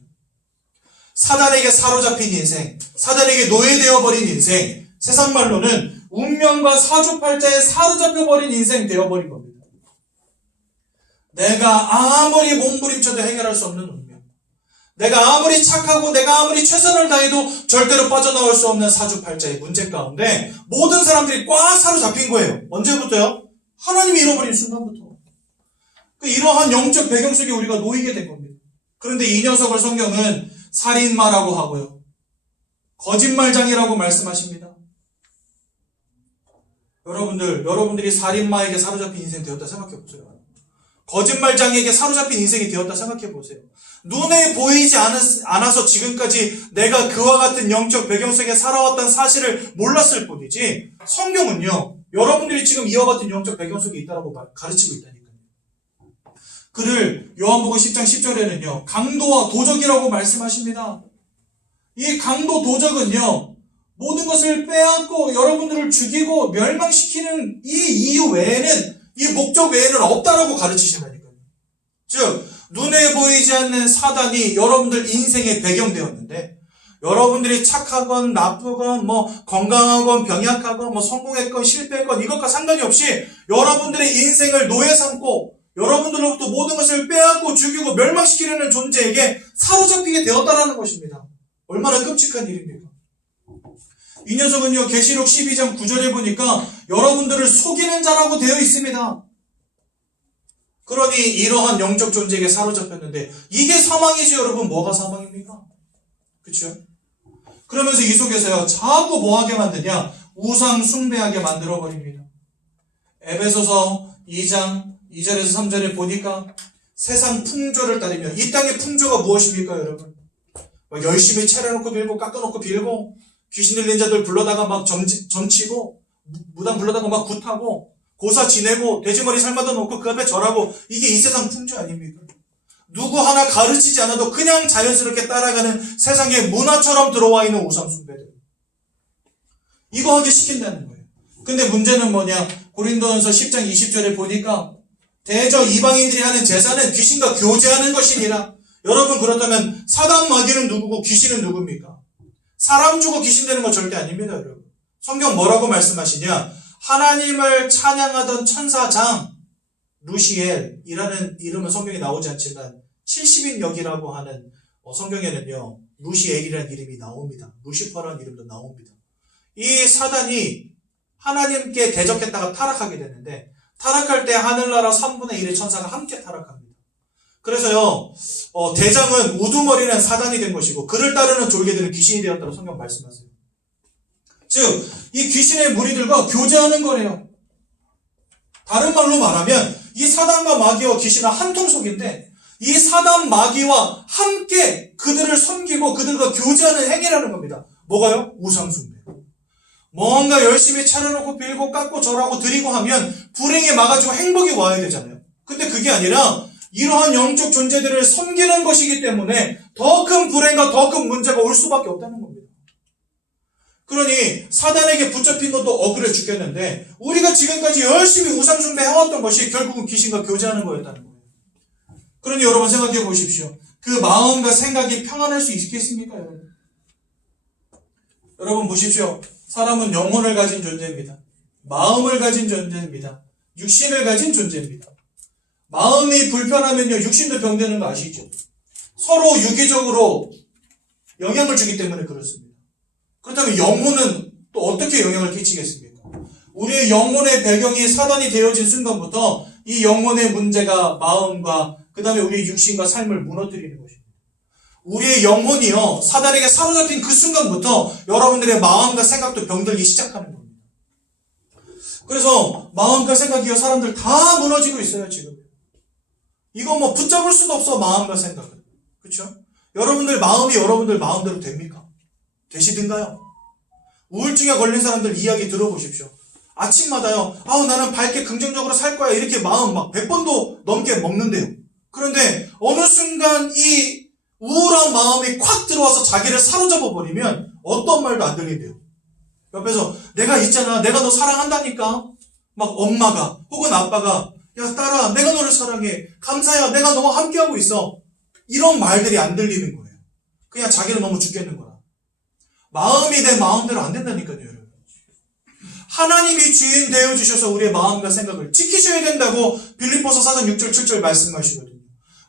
사단에게 사로잡힌 인생, 사단에게 노예되어버린 인생, 세상 말로는 운명과 사주팔자에 사로잡혀버린 인생 되어버린 겁니다. 내가 아무리 몸부림쳐도 해결할 수 없는 운명, 내가 아무리 착하고 내가 아무리 최선을 다해도 절대로 빠져나올 수 없는 사주팔자의 문제 가운데 모든 사람들이 꽉 사로잡힌 거예요. 언제부터요? 하나님이 잃어버린 순간부터. 이러한 영적 배경 속에 우리가 놓이게 된 겁니다. 그런데 이 녀석을 성경은 살인마라고 하고요, 거짓말장이라고 말씀하십니다. 여러분들이 살인마에게 사로잡힌 인생 되었다 생각해 보세요. 거짓말장에게 사로잡힌 인생이 되었다 생각해 보세요. 눈에 보이지 않아서 지금까지 내가 그와 같은 영적 배경 속에 살아왔다는 사실을 몰랐을 뿐이지, 성경은요, 여러분들이 지금 이와 같은 영적 배경 속에 있다고 가르치고 있다니까요. 그를 요한복음 10장 10절에는요. 강도와 도적이라고 말씀하십니다. 이 강도 도적은요. 모든 것을 빼앗고 여러분들을 죽이고 멸망시키는 이 이유 외에는 이 목적 외에는 없다라고 가르치신다니까요. 즉 눈에 보이지 않는 사단이 여러분들 인생의 배경되었는데 여러분들이 착하건 나쁘건 뭐 건강하건 병약하건 뭐 성공했건 실패했건 이것과 상관이 없이 여러분들의 인생을 노예 삼고 여러분들로부터 모든 것을 빼앗고 죽이고 멸망시키려는 존재에게 사로잡히게 되었다라는 것입니다. 얼마나 끔찍한 일입니까? 이 녀석은요, 계시록 12장 9절에 보니까 여러분들을 속이는 자라고 되어 있습니다. 그러니 이러한 영적 존재에게 사로잡혔는데 이게 사망이지 여러분. 뭐가 사망입니까? 그렇죠? 그러면서 이 속에서요, 자꾸 뭐하게 만드냐? 우상 숭배하게 만들어버립니다. 에베소서 2장 2절에서 3절에 보니까 세상 풍조를 따르며 이 땅의 풍조가 무엇입니까 여러분? 막 열심히 차려놓고 빌고 깎아놓고 빌고 귀신 들린 자들 불러다가 막 점치고 무당 불러다가 막 굿하고 고사 지내고 돼지머리 삶아다 놓고 그 앞에 절하고 이게 이 세상 풍조 아닙니까? 누구 하나 가르치지 않아도 그냥 자연스럽게 따라가는 세상의 문화처럼 들어와 있는 우상 숭배들. 이거 하게 시킨다는 거예요. 근데 문제는 뭐냐? 고린도전서 10장 20절에 보니까 대저 이방인들이 하는 제사는 귀신과 교제하는 것이니라. 여러분 그렇다면 사단 마귀는 누구고 귀신은 누굽니까? 사람 주고 귀신 되는 거 절대 아닙니다, 여러분. 성경 뭐라고 말씀하시냐? 하나님을 찬양하던 천사장 루시엘이라는 이름은 성경에 나오지 않지만 70인 역이라고 하는 성경에는요 루시엘이라는 이름이 나옵니다. 루시퍼라는 이름도 나옵니다. 이 사단이 하나님께 대적했다가 타락하게 되는데 타락할 때 하늘나라 3분의 1의 천사가 함께 타락합니다. 그래서요 대장은 우두머리는 사단이 된 것이고 그를 따르는 졸개들은 귀신이 되었다고 성경 말씀하세요. 즉 이 귀신의 무리들과 교제하는 거래요. 다른 말로 말하면 이 사단과 마귀와 귀신은 한 통속인데 이 사단 마귀와 함께 그들을 섬기고 그들과 교제하는 행위라는 겁니다. 뭐가요? 우상숭배. 뭔가 열심히 차려놓고 빌고 깎고 절하고 드리고 하면 불행에 막아주고 행복이 와야 되잖아요. 근데 그게 아니라 이러한 영적 존재들을 섬기는 것이기 때문에 더 큰 불행과 더 큰 문제가 올 수밖에 없다는 겁니다. 그러니 사단에게 붙잡힌 것도 억울해 죽겠는데 우리가 지금까지 열심히 우상숭배 해왔던 것이 결국은 귀신과 교제하는 거였다는 거예요. 그러니 여러분 생각해 보십시오. 그 마음과 생각이 평안할 수 있겠습니까, 여러분? 여러분 보십시오. 사람은 영혼을 가진 존재입니다. 마음을 가진 존재입니다. 육신을 가진 존재입니다. 마음이 불편하면요 육신도 병되는 거 아시죠? 서로 유기적으로 영향을 주기 때문에 그렇습니다. 그렇다면 영혼은 또 어떻게 영향을 끼치겠습니까? 우리의 영혼의 배경이 사단이 되어진 순간부터 이 영혼의 문제가 마음과 그 다음에 우리의 육신과 삶을 무너뜨리는 것입니다. 우리의 영혼이요 사단에게 사로잡힌 그 순간부터 여러분들의 마음과 생각도 병들기 시작하는 겁니다. 그래서 마음과 생각이요 사람들 다 무너지고 있어요 지금. 이거 뭐 붙잡을 수도 없어 마음과 생각은. 그렇죠? 여러분들 마음이 여러분들 마음대로 됩니까? 되시든가요? 우울증에 걸린 사람들 이야기 들어보십시오. 아침마다요 나는 밝게 긍정적으로 살 거야 이렇게 마음 막 100번도 넘게 먹는데요. 그런데 어느 순간 이 우울한 마음이 콱 들어와서 자기를 사로잡아 버리면 어떤 말도 안 들린대요. 옆에서 내가 있잖아 내가 너 사랑한다니까 막 엄마가 혹은 아빠가 야 딸아 내가 너를 사랑해 감사야 내가 너와 함께하고 있어 이런 말들이 안 들리는 거예요. 그냥 자기는 너무 죽겠는 거라. 마음이 내 마음대로 안 된다니까요 여러분. 하나님이 주인 되어주셔서 우리의 마음과 생각을 지키셔야 된다고 빌립보서 4장 6절 7절 말씀하시거든요.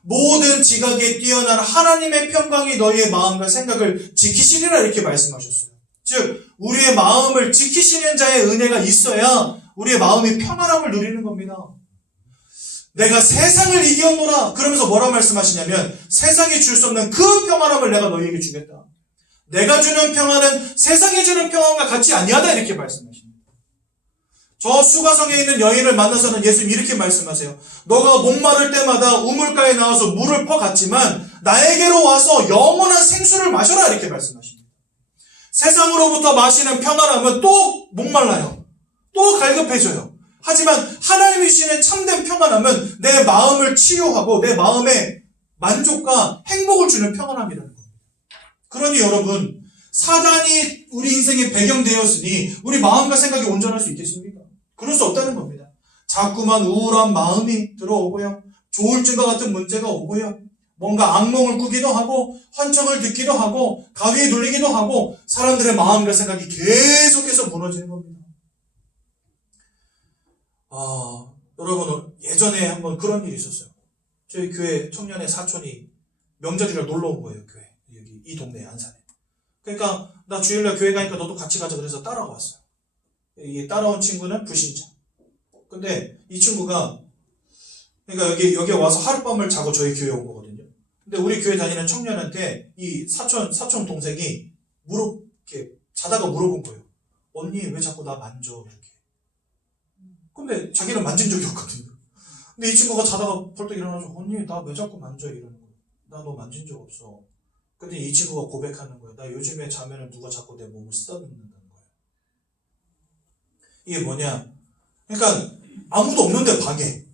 모든 지각에 뛰어난 하나님의 평강이 너희의 마음과 생각을 지키시리라 이렇게 말씀하셨어요. 즉 우리의 마음을 지키시는 자의 은혜가 있어야 우리의 마음이 평안함을 누리는 겁니다. 내가 세상을 이겨노라 그러면서 뭐라 말씀하시냐면 세상이 줄 수 없는 그 평안함을 내가 너희에게 주겠다. 내가 주는 평안은 세상이 주는 평안과 같이 아니하다 이렇게 말씀하십니다. 저 수가성에 있는 여인을 만나서는 예수님 이렇게 말씀하세요. 너가 목마를 때마다 우물가에 나와서 물을 퍼갔지만 나에게로 와서 영원한 생수를 마셔라 이렇게 말씀하십니다. 세상으로부터 마시는 평안함은 또 목말라요. 또 갈급해져요. 하지만 하나님이 주시는 참된 평안함은 내 마음을 치유하고 내 마음에 만족과 행복을 주는 평안함이라는 겁니다. 그러니 여러분, 사단이 우리 인생의 배경되었으니 우리 마음과 생각이 온전할 수 있겠습니까? 그럴 수 없다는 겁니다. 자꾸만 우울한 마음이 들어오고요. 조울증과 같은 문제가 오고요. 뭔가 악몽을 꾸기도 하고 환청을 듣기도 하고 가위에 눌리기도 하고 사람들의 마음과 생각이 계속해서 무너지는 겁니다. 여러분, 예전에 한번 그런 일이 있었어요. 저희 교회 청년의 사촌이 명절이라 놀러 온 거예요. 교회 여기 이 동네 안산에. 그러니까 나 주일날 교회 가니까 너도 같이 가자 그래서 따라왔어요. 이 따라온 친구는 불신자. 근데 이 친구가 그러니까 여기 와서 하룻밤을 자고 저희 교회 온 거거든요. 근데 우리 교회 다니는 청년한테 이 사촌 동생이 이렇게 자다가 물어본 거예요. 언니 왜 자꾸 나 만져 이렇게. 근데 자기는 만진 적이 없거든요. 근데 이 친구가 자다가 벌떡 일어나서 언니 나 왜 자꾸 만져 이러는 거예요. 나 너 만진 적 없어. 근데 이 친구가 고백하는 거예요. 나 요즘에 자면은 누가 자꾸 내 몸을 쓰다듬는다는 거예요. 이게 뭐냐? 그러니까 아무도 없는데 방에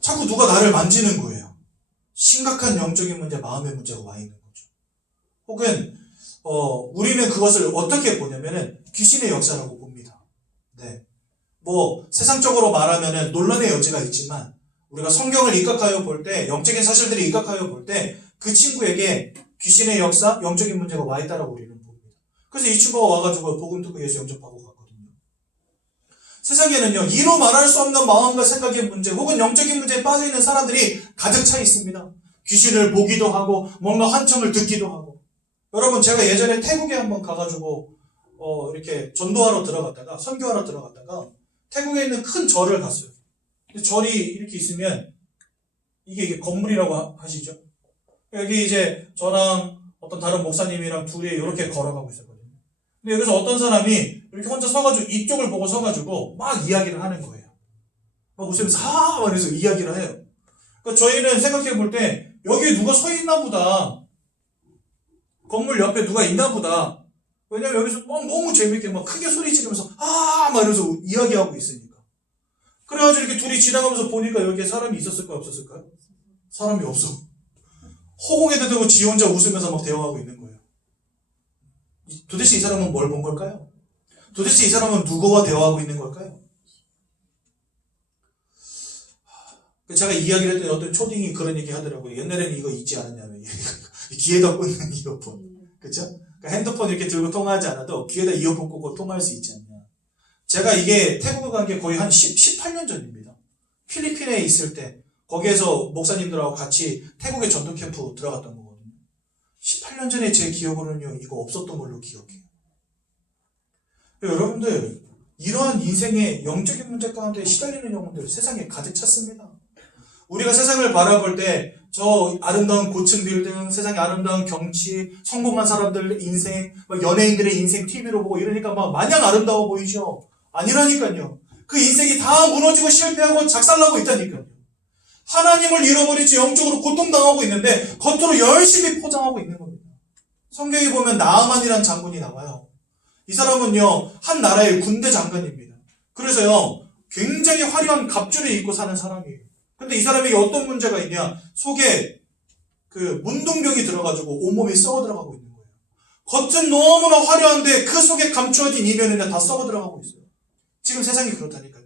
자꾸 누가 나를 만지는 거예요. 심각한 영적인 문제, 마음의 문제가 와 있는 거죠. 혹은 우리는 그것을 어떻게 보냐면은 귀신의 역사라고 봅니다. 네. 뭐 세상적으로 말하면은 논란의 여지가 있지만 우리가 성경을 입각하여 볼 때, 영적인 사실들을 입각하여 볼 때 그 친구에게 귀신의 역사, 영적인 문제가 와 있다라고 우리는 봅니다. 그래서 이 친구가 와가지고 복음 듣고 예수 영접하고 갔거든요. 세상에는요, 이로 말할 수 없는 마음과 생각의 문제, 혹은 영적인 문제에 빠져있는 사람들이 가득 차 있습니다. 귀신을 보기도 하고, 뭔가 환청을 듣기도 하고. 여러분, 제가 예전에 태국에 한번 가가지고, 이렇게 전도하러 들어갔다가, 선교하러 들어갔다가, 태국에 있는 큰 절을 갔어요. 근데 절이 이렇게 있으면, 이게 건물이라고 하시죠? 여기 이제 저랑 어떤 다른 목사님이랑 둘이 이렇게 걸어가고 있었거든요. 근데 여기서 어떤 사람이 이렇게 혼자 서가지고 이쪽을 보고 서가지고 막 이야기를 하는 거예요. 막 웃으면서 막 이러면서 이야기를 해요. 그러니까 저희는 생각해 볼 때 여기에 누가 서 있나 보다. 건물 옆에 누가 있나 보다. 왜냐면 여기서 막 너무 재밌게 막 크게 소리 지르면서 막 이러면서 이야기하고 있으니까. 그래가지고 이렇게 둘이 지나가면서 보니까 여기에 사람이 있었을까요? 없었을까요? 사람이 없어. 허공에도 대고 지 혼자 웃으면서 막 대화하고 있는 거예요. 도대체 이 사람은 뭘 본 걸까요? 도대체 이 사람은 누구와 대화하고 있는 걸까요? 제가 이야기를 했더니 어떤 초딩이 그런 얘기 하더라고요. 옛날에는 이거 있지 않았냐면 귀에다 꽂는 이어폰. 그쵸? 그러니까 핸드폰 이렇게 들고 통화하지 않아도 귀에다 이어폰 꽂고 통화할 수 있지 않냐. 제가 이게 태국에 간 게 거의 한 18년 전입니다. 필리핀에 있을 때 거기에서 목사님들하고 같이 태국의 전도 캠프 들어갔던 거거든요. 18년 전에 제 기억으로는요, 이거 없었던 걸로 기억해요. 여러분들, 이러한 인생의 영적인 문제 가운데 시달리는 영혼들 세상에 가득 찼습니다. 우리가 세상을 바라볼 때 저 아름다운 고층 빌딩, 세상의 아름다운 경치, 성공한 사람들 인생, 연예인들의 인생 TV로 보고 이러니까 막 마냥 아름다워 보이죠? 아니라니까요. 그 인생이 다 무너지고 실패하고 작살나고 있다니까요. 하나님을 잃어버리지 영적으로 고통당하고 있는데 겉으로 열심히 포장하고 있는 겁니다. 성경에 보면 나아만이라는 장군이 나와요. 이 사람은요, 한 나라의 군대 장관입니다. 그래서요, 굉장히 화려한 갑주를 입고 사는 사람이에요. 근데 이 사람에게 어떤 문제가 있냐? 속에 그 문둥병이 들어가지고 온몸이 썩어 들어가고 있는 거예요. 겉은 너무나 화려한데 그 속에 감추어진 이면에는 다 썩어 들어가고 있어요. 지금 세상이 그렇다니까요.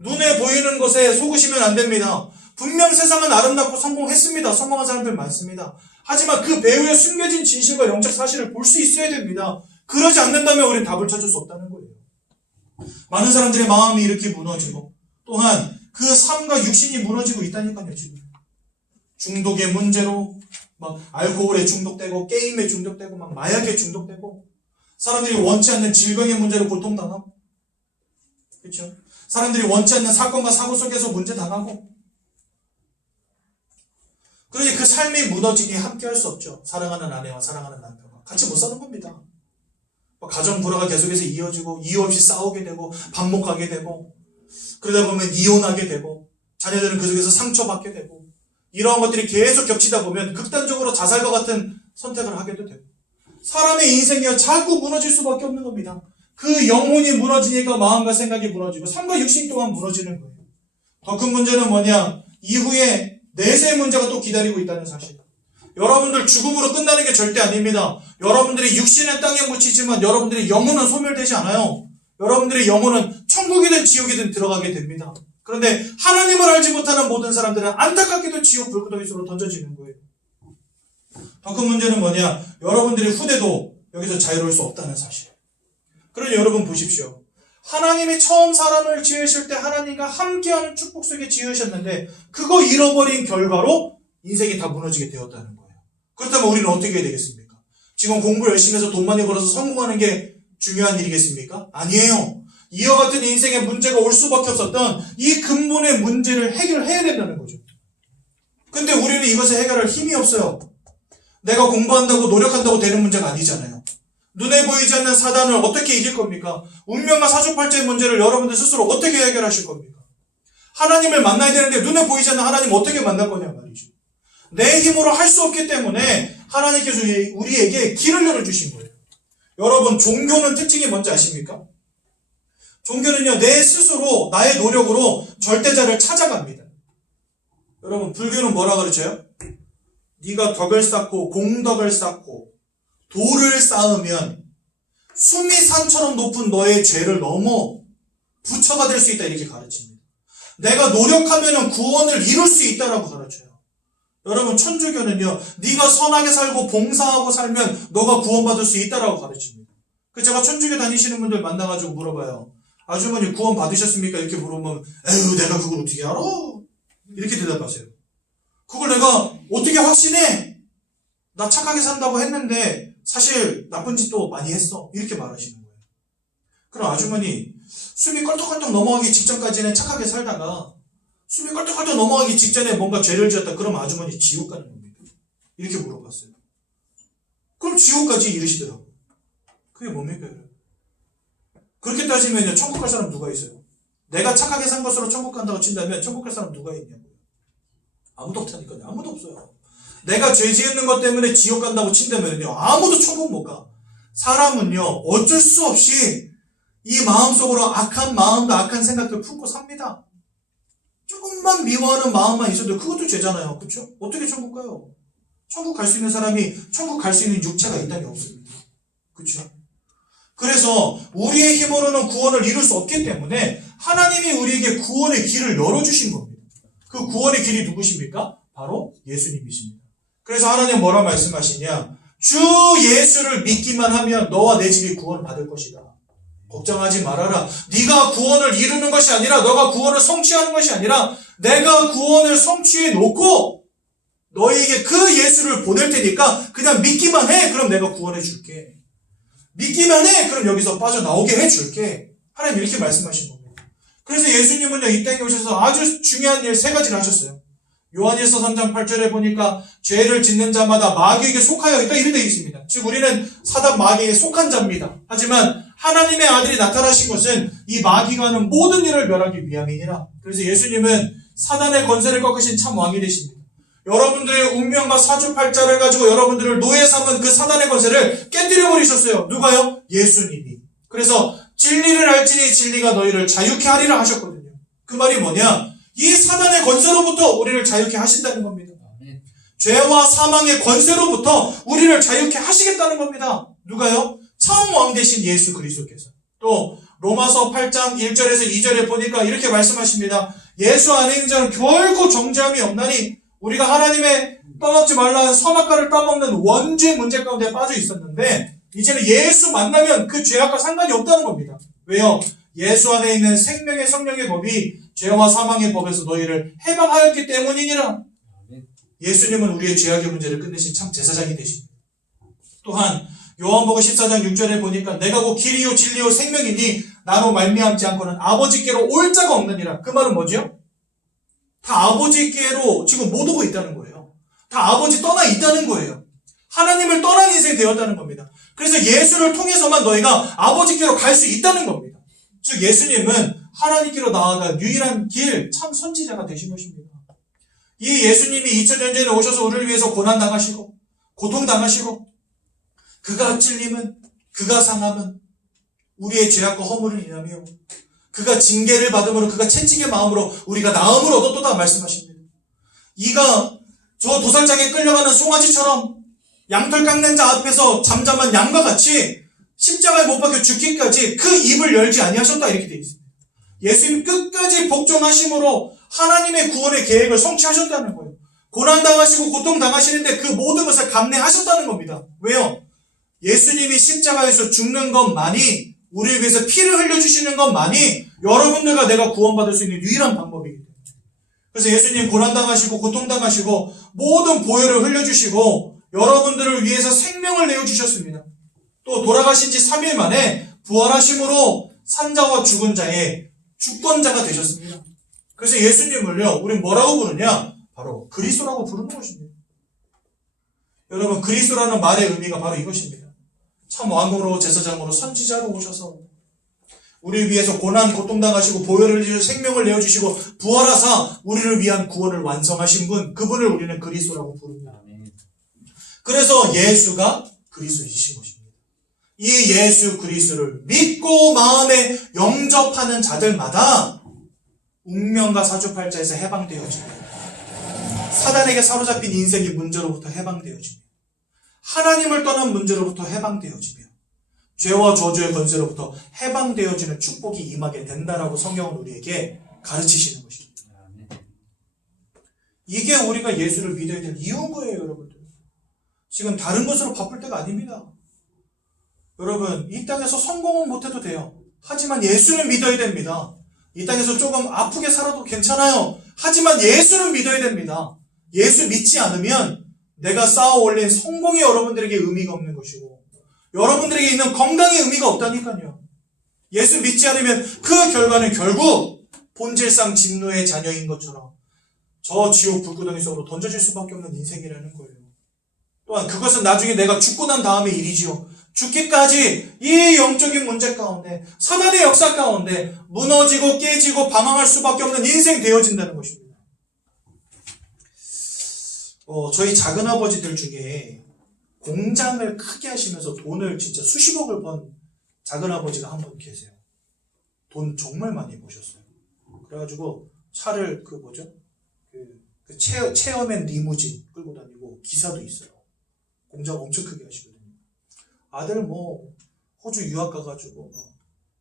눈에 보이는 것에 속으시면 안 됩니다. 분명 세상은 아름답고 성공했습니다. 성공한 사람들 많습니다. 하지만 그 배후에 숨겨진 진실과 영적 사실을 볼 수 있어야 됩니다. 그러지 않는다면 우리는 답을 찾을 수 없다는 거예요. 많은 사람들의 마음이 이렇게 무너지고 또한 그 삶과 육신이 무너지고 있다니까요. 지금 중독의 문제로 막 알코올에 중독되고 게임에 중독되고 막 마약에 중독되고 사람들이 원치 않는 질병의 문제로 고통당하고 그렇죠? 사람들이 원치 않는 사건과 사고 속에서 문제 당하고 그러니 그 삶이 무너지니 함께 할 수 없죠. 사랑하는 아내와 사랑하는 남편과 같이 못 사는 겁니다. 가정 불화가 계속해서 이어지고 이유 없이 싸우게 되고 반목하게 되고 그러다 보면 이혼하게 되고 자녀들은 그 속에서 상처받게 되고 이러한 것들이 계속 겹치다 보면 극단적으로 자살과 같은 선택을 하게도 되고 사람의 인생이요 자꾸 무너질 수밖에 없는 겁니다. 그 영혼이 무너지니까 마음과 생각이 무너지고 삶과 육신 또한 무너지는 거예요. 더 큰 문제는 뭐냐? 이후에 내세 문제가 또 기다리고 있다는 사실. 여러분들 죽음으로 끝나는 게 절대 아닙니다. 여러분들의 육신은 땅에 묻히지만 여러분들의 영혼은 소멸되지 않아요. 여러분들의 영혼은 천국이든 지옥이든 들어가게 됩니다. 그런데 하나님을 알지 못하는 모든 사람들은 안타깝게도 지옥 불구덩이 속으로 던져지는 거예요. 더 큰 문제는 뭐냐? 여러분들의 후대도 여기서 자유로울 수 없다는 사실. 그러니 여러분 보십시오. 하나님이 처음 사람을 지으실 때 하나님과 함께하는 축복 속에 지으셨는데 그거 잃어버린 결과로 인생이 다 무너지게 되었다는 거예요. 그렇다면 우리는 어떻게 해야 되겠습니까? 지금 공부 열심히 해서 돈 많이 벌어서 성공하는 게 중요한 일이겠습니까? 아니에요. 이와 같은 인생에 문제가 올 수밖에 없었던 이 근본의 문제를 해결해야 된다는 거죠. 근데 우리는 이것을 해결할 힘이 없어요. 내가 공부한다고 노력한다고 되는 문제가 아니잖아요. 눈에 보이지 않는 사단을 어떻게 이길 겁니까? 운명과 사주팔자의 문제를 여러분들 스스로 어떻게 해결하실 겁니까? 하나님을 만나야 되는데 눈에 보이지 않는 하나님 어떻게 만날 거냐 말이죠. 내 힘으로 할 수 없기 때문에 하나님께서 우리에게 길을 열어주신 거예요. 여러분, 종교는 특징이 뭔지 아십니까? 종교는요, 내 스스로 나의 노력으로 절대자를 찾아갑니다. 여러분, 불교는 뭐라 그러죠? 네가 덕을 쌓고 공덕을 쌓고 도를 쌓으면 숨이 산처럼 높은 너의 죄를 넘어 부처가 될 수 있다 이렇게 가르칩니다. 내가 노력하면 구원을 이룰 수 있다라고 가르쳐요. 여러분, 천주교는요, 네가 선하게 살고 봉사하고 살면 너가 구원받을 수 있다라고 가르칩니다. 그 제가 천주교 다니시는 분들 만나가지고 물어봐요. 아주머니 구원 받으셨습니까? 이렇게 물어보면 에휴 내가 그걸 어떻게 알아? 이렇게 대답하세요. 그걸 내가 어떻게 확신해? 나 착하게 산다고 했는데 사실 나쁜 짓도 많이 했어. 이렇게 말하시는 거예요. 그럼 아주머니 숨이 껄떡껄떡 넘어가기 직전까지는 착하게 살다가 숨이 껄떡껄떡 넘어가기 직전에 뭔가 죄를 지었다. 그럼 아주머니 지옥 가는 겁니다. 이렇게 물어봤어요. 그럼 지옥까지 이르시더라고요. 그게 뭡니까? 그렇게 따지면요, 천국 갈 사람 누가 있어요? 내가 착하게 산 것으로 천국 간다고 친다면 천국 갈 사람 누가 있냐고요? 아무도 없다니까요. 아무도 없어요. 내가 죄 지은 것 때문에 지옥 간다고 친다면요, 아무도 천국 못 가. 사람은요, 어쩔 수 없이 이 마음속으로 악한 마음도 악한 생각들 품고 삽니다. 조금만 미워하는 마음만 있어도 그것도 죄잖아요. 그렇죠? 어떻게 천국 가요? 천국 갈 수 있는 사람이 천국 갈 수 있는 육체가 이 땅에 없습니다. 그렇죠? 그래서 우리의 힘으로는 구원을 이룰 수 없기 때문에 하나님이 우리에게 구원의 길을 열어주신 겁니다. 그 구원의 길이 누구십니까? 바로 예수님이십니다. 그래서 하나님 뭐라 말씀하시냐? 주 예수를 믿기만 하면 너와 내 집이 구원을 받을 것이다. 걱정하지 말아라. 네가 구원을 이루는 것이 아니라 너가 구원을 성취하는 것이 아니라 내가 구원을 성취해 놓고 너에게 그 예수를 보낼 테니까 그냥 믿기만 해. 그럼 내가 구원해 줄게. 믿기만 해. 그럼 여기서 빠져나오게 해줄게. 하나님 이렇게 말씀하신 겁니다. 그래서 예수님은요, 이 땅에 오셔서 아주 중요한 일 세 가지를 하셨어요. 요한일서 3장 8절에 보니까 죄를 짓는 자마다 마귀에게 속하여 있다 이렇게 되어 있습니다. 즉 우리는 사단 마귀에게 속한 자입니다. 하지만 하나님의 아들이 나타나신 것은 이 마귀가 하는 모든 일을 멸하기 위함이니라. 그래서 예수님은 사단의 권세를 꺾으신 참 왕이 되십니다. 여러분들의 운명과 사주팔자를 가지고 여러분들을 노예 삼은 그 사단의 권세를 깨뜨려 버리셨어요. 누가요? 예수님이. 그래서 진리를 알지니 진리가 너희를 자유케 하리라 하셨거든요. 그 말이 뭐냐? 이 사단의 권세로부터 우리를 자유케 하신다는 겁니다. 죄와 사망의 권세로부터 우리를 자유케 하시겠다는 겁니다. 누가요? 참 왕 되신 예수 그리스도께서. 또 로마서 8장 1절에서 2절에 보니까 이렇게 말씀하십니다. 예수 안에 있는 자는 결코 정죄함이 없나니 우리가 하나님의 떠먹지 말라는 선악과를 따먹는 원죄 문제 가운데 빠져 있었는데 이제는 예수 만나면 그 죄악과 상관이 없다는 겁니다. 왜요? 예수 안에 있는 생명의 성령의 법이 죄와 사망의 법에서 너희를 해방하였기 때문이니라. 예수님은 우리의 죄악의 문제를 끝내신 참 제사장이 되십니다. 또한 요한복음 14장 6절에 보니까 내가 곧 길이요 진리요 생명이니 나로 말미암지 않고는 아버지께로 올 자가 없느니라. 그 말은 뭐죠? 다 아버지께로 지금 못 오고 있다는 거예요. 다 아버지 떠나 있다는 거예요. 하나님을 떠난 인생이 되었다는 겁니다. 그래서 예수를 통해서만 너희가 아버지께로 갈 수 있다는 겁니다. 즉 예수님은 하나님께로 나아간 유일한 길, 참 선지자가 되신 것입니다. 이 예수님이 2000년 전에 오셔서 우리를 위해서 고난당하시고 고통당하시고 그가 찔림은 그가 상함은 우리의 죄악과 허물을 인하며 그가 징계를 받음으로 그가 채찍의 마음으로 우리가 나음을 얻었도다 말씀하십니다. 이가 저 도살장에 끌려가는 송아지처럼 양털 깎는 자 앞에서 잠잠한 양과 같이 십자가에 못 박혀 죽기까지 그 입을 열지 아니하셨다 이렇게 되어 있습니다. 예수님 끝까지 복종하심으로 하나님의 구원의 계획을 성취하셨다는 거예요. 고난당하시고 고통당하시는데 그 모든 것을 감내하셨다는 겁니다. 왜요? 예수님이 십자가에서 죽는 것만이 우리를 위해서 피를 흘려주시는 것만이 여러분들과 내가 구원받을 수 있는 유일한 방법이기 때문에 그래서 예수님 고난당하시고 고통당하시고 모든 보혈을 흘려주시고 여러분들을 위해서 생명을 내어주셨습니다. 또 돌아가신 지 3일 만에 부활하심으로 산자와 죽은 자의 주권자가 되셨습니다. 그래서 예수님을요 우리 뭐라고 부르냐? 바로 그리스도라고 부르는 것입니다. 여러분 그리스도라는 말의 의미가 바로 이것입니다. 참 왕으로 제사장으로 선지자로 오셔서 우리를 위해서 고난 고통당하시고 보혈을 흘리셔서 생명을 내어주시고 부활하사 우리를 위한 구원을 완성하신 분 그분을 우리는 그리스도라고 부릅니다. 그래서 예수가 그리스도이신 것입니다. 이 예수 그리스도를 믿고 마음에 영접하는 자들마다 운명과 사주팔자에서 해방되어집니다. 사단에게 사로잡힌 인생의 문제로부터 해방되어집니다. 하나님을 떠난 문제로부터 해방되어지며 죄와 저주의 권세로부터 해방되어지는 축복이 임하게 된다라고 성경은 우리에게 가르치시는 것입니다. 이게 우리가 예수를 믿어야 될 이유인 거예요, 여러분들. 지금 다른 것으로 바쁠 때가 아닙니다. 여러분, 이 땅에서 성공은 못해도 돼요. 하지만 예수는 믿어야 됩니다. 이 땅에서 조금 아프게 살아도 괜찮아요. 하지만 예수는 믿어야 됩니다. 예수 믿지 않으면 내가 쌓아 올린 성공이 여러분들에게 의미가 없는 것이고 여러분들에게 있는 건강의 의미가 없다니까요. 예수 믿지 않으면 그 결과는 결국 본질상 진노의 자녀인 것처럼 저 지옥 불구덩이 속으로 던져질 수밖에 없는 인생이라는 거예요. 또한 그것은 나중에 내가 죽고 난 다음의 일이지요. 죽기까지 이 영적인 문제 가운데 사단의 역사 가운데 무너지고 깨지고 방황할 수밖에 없는 인생 되어진다는 것입니다. 저희 작은아버지들 중에 공장을 크게 하시면서 돈을 진짜 수십억을 번 작은아버지가 한 분 계세요. 돈 정말 많이 버셨어요. 그래가지고 차를 체어맨 리무진 끌고 다니고 기사도 있어요. 공장 엄청 크게 하시거든요. 아들 호주 유학 가가지고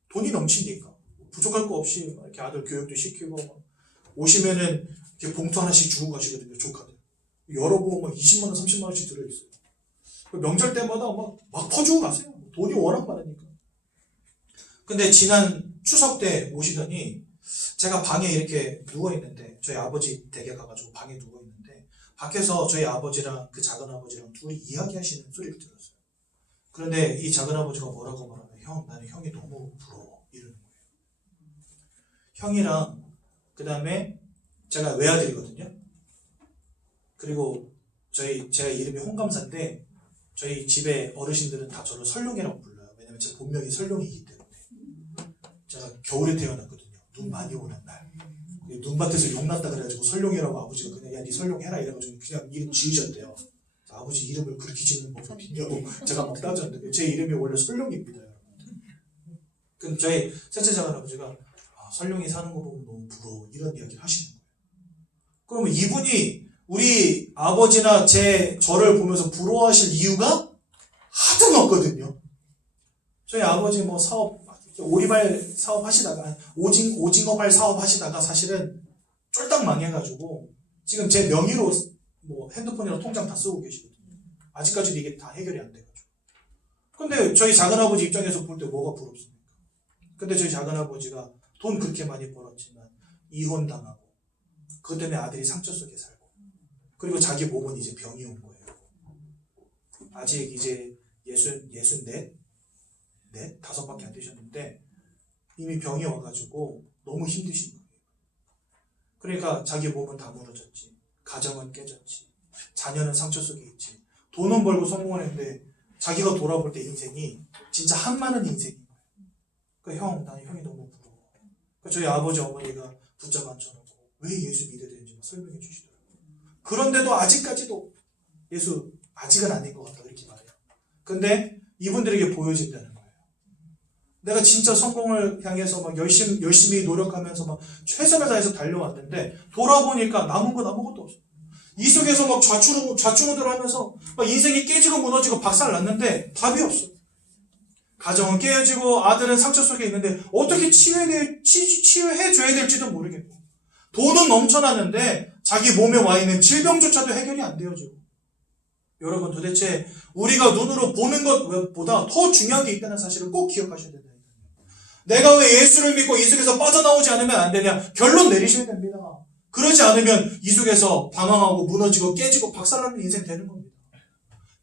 돈이 넘치니까 부족할 거 없이 이렇게 아들 교육도 시키고 오시면은 이렇게 봉투 하나씩 주고 가시거든요. 조카들. 열어보면 20만 원, 30만 원씩 들어있어요. 명절 때마다 막 퍼주고 가세요. 돈이 워낙 많으니까. 근데 지난 추석 때 오시더니 제가 방에 이렇게 누워있는데 저희 아버지 댁에 가가지고 방에 누워있는데 밖에서 저희 아버지랑 그 작은아버지랑 둘이 이야기하시는 소리를 들었어요. 그런데 이 작은아버지가 뭐라고 말하면 나는 형이 너무 부러워 이러는 거예요. 형이랑 그 다음에 제가 외아들이거든요. 그리고 제가 이름이 홍감사인데 저희 집에 어르신들은 다 저를 설룡이라고 불러요. 왜냐면 제 본명이 설룡이기 때문에. 제가 겨울에 태어났거든요. 눈 많이 오는 날. 눈밭에서 용났다 그래가지고 설룡이라고 아버지가 그냥 야 니 설룡해라 이래가지고 그냥 이름 지으셨대요. 아버지 이름을 그렇게 짓는 법이 있냐고 제가 막 따졌는데 제 이름이 원래 설룡입니다. 그럼 저희 셋째 작은아버지가 설룡이 사는 거 보면 너무 부러워 이런 이야기를 하시는 거예요. 그러면 이분이 우리 아버지나 저를 보면서 부러워하실 이유가 하등 없거든요. 저희 아버지 사업, 오리발 사업 하시다가, 오징어발 사업 하시다가 사실은 쫄딱 망해가지고, 지금 제 명의로 핸드폰이랑 통장 다 쓰고 계시거든요. 아직까지도 이게 다 해결이 안 돼가지고. 근데 저희 작은아버지 입장에서 볼 때 뭐가 부럽습니까? 근데 저희 작은아버지가 돈 그렇게 많이 벌었지만, 이혼당하고, 그것 때문에 아들이 상처 속에 살고, 그리고 자기 몸은 이제 병이 온 거예요. 아직 이제 64? 다섯밖에 안 되셨는데 이미 병이 와가지고 너무 힘드신 거예요. 그러니까 자기 몸은 다 무너졌지. 가정은 깨졌지. 자녀는 상처 속에 있지. 돈은 벌고 성공을 했는데 자기가 돌아볼 때 인생이 진짜 한많은 인생인 거예요. 그러니까 나는 형이 너무 부러워. 그러니까 저희 아버지 어머니가 붙잡아 앉혀놓고 왜 예수 믿어야 되는지 설명해 주시더라고요. 그런데도 아직까지도 예수 아직은 아닌 것 같다 이렇게 말해요. 근데 이분들에게 보여진다는 거예요. 내가 진짜 성공을 향해서 막 열심히 노력하면서 막 최선을 다해서 달려왔는데 돌아보니까 남은 건 아무것도 없어. 이 속에서 막 좌충우돌 하면서 막 인생이 깨지고 무너지고 박살났는데 답이 없어. 가정은 깨어지고 아들은 상처 속에 있는데 어떻게 치유해줘야 될지도 모르겠고, 돈은 넘쳐나는데 자기 몸에 와 있는 질병조차도 해결이 안 되어지고. 여러분, 도대체 우리가 눈으로 보는 것보다 더 중요한 게 있다는 사실을 꼭 기억하셔야 된다. 내가 왜 예수를 믿고 이 속에서 빠져나오지 않으면 안 되냐? 결론 내리셔야 됩니다. 그러지 않으면 이 속에서 방황하고 무너지고 깨지고 박살나는 인생 되는 겁니다.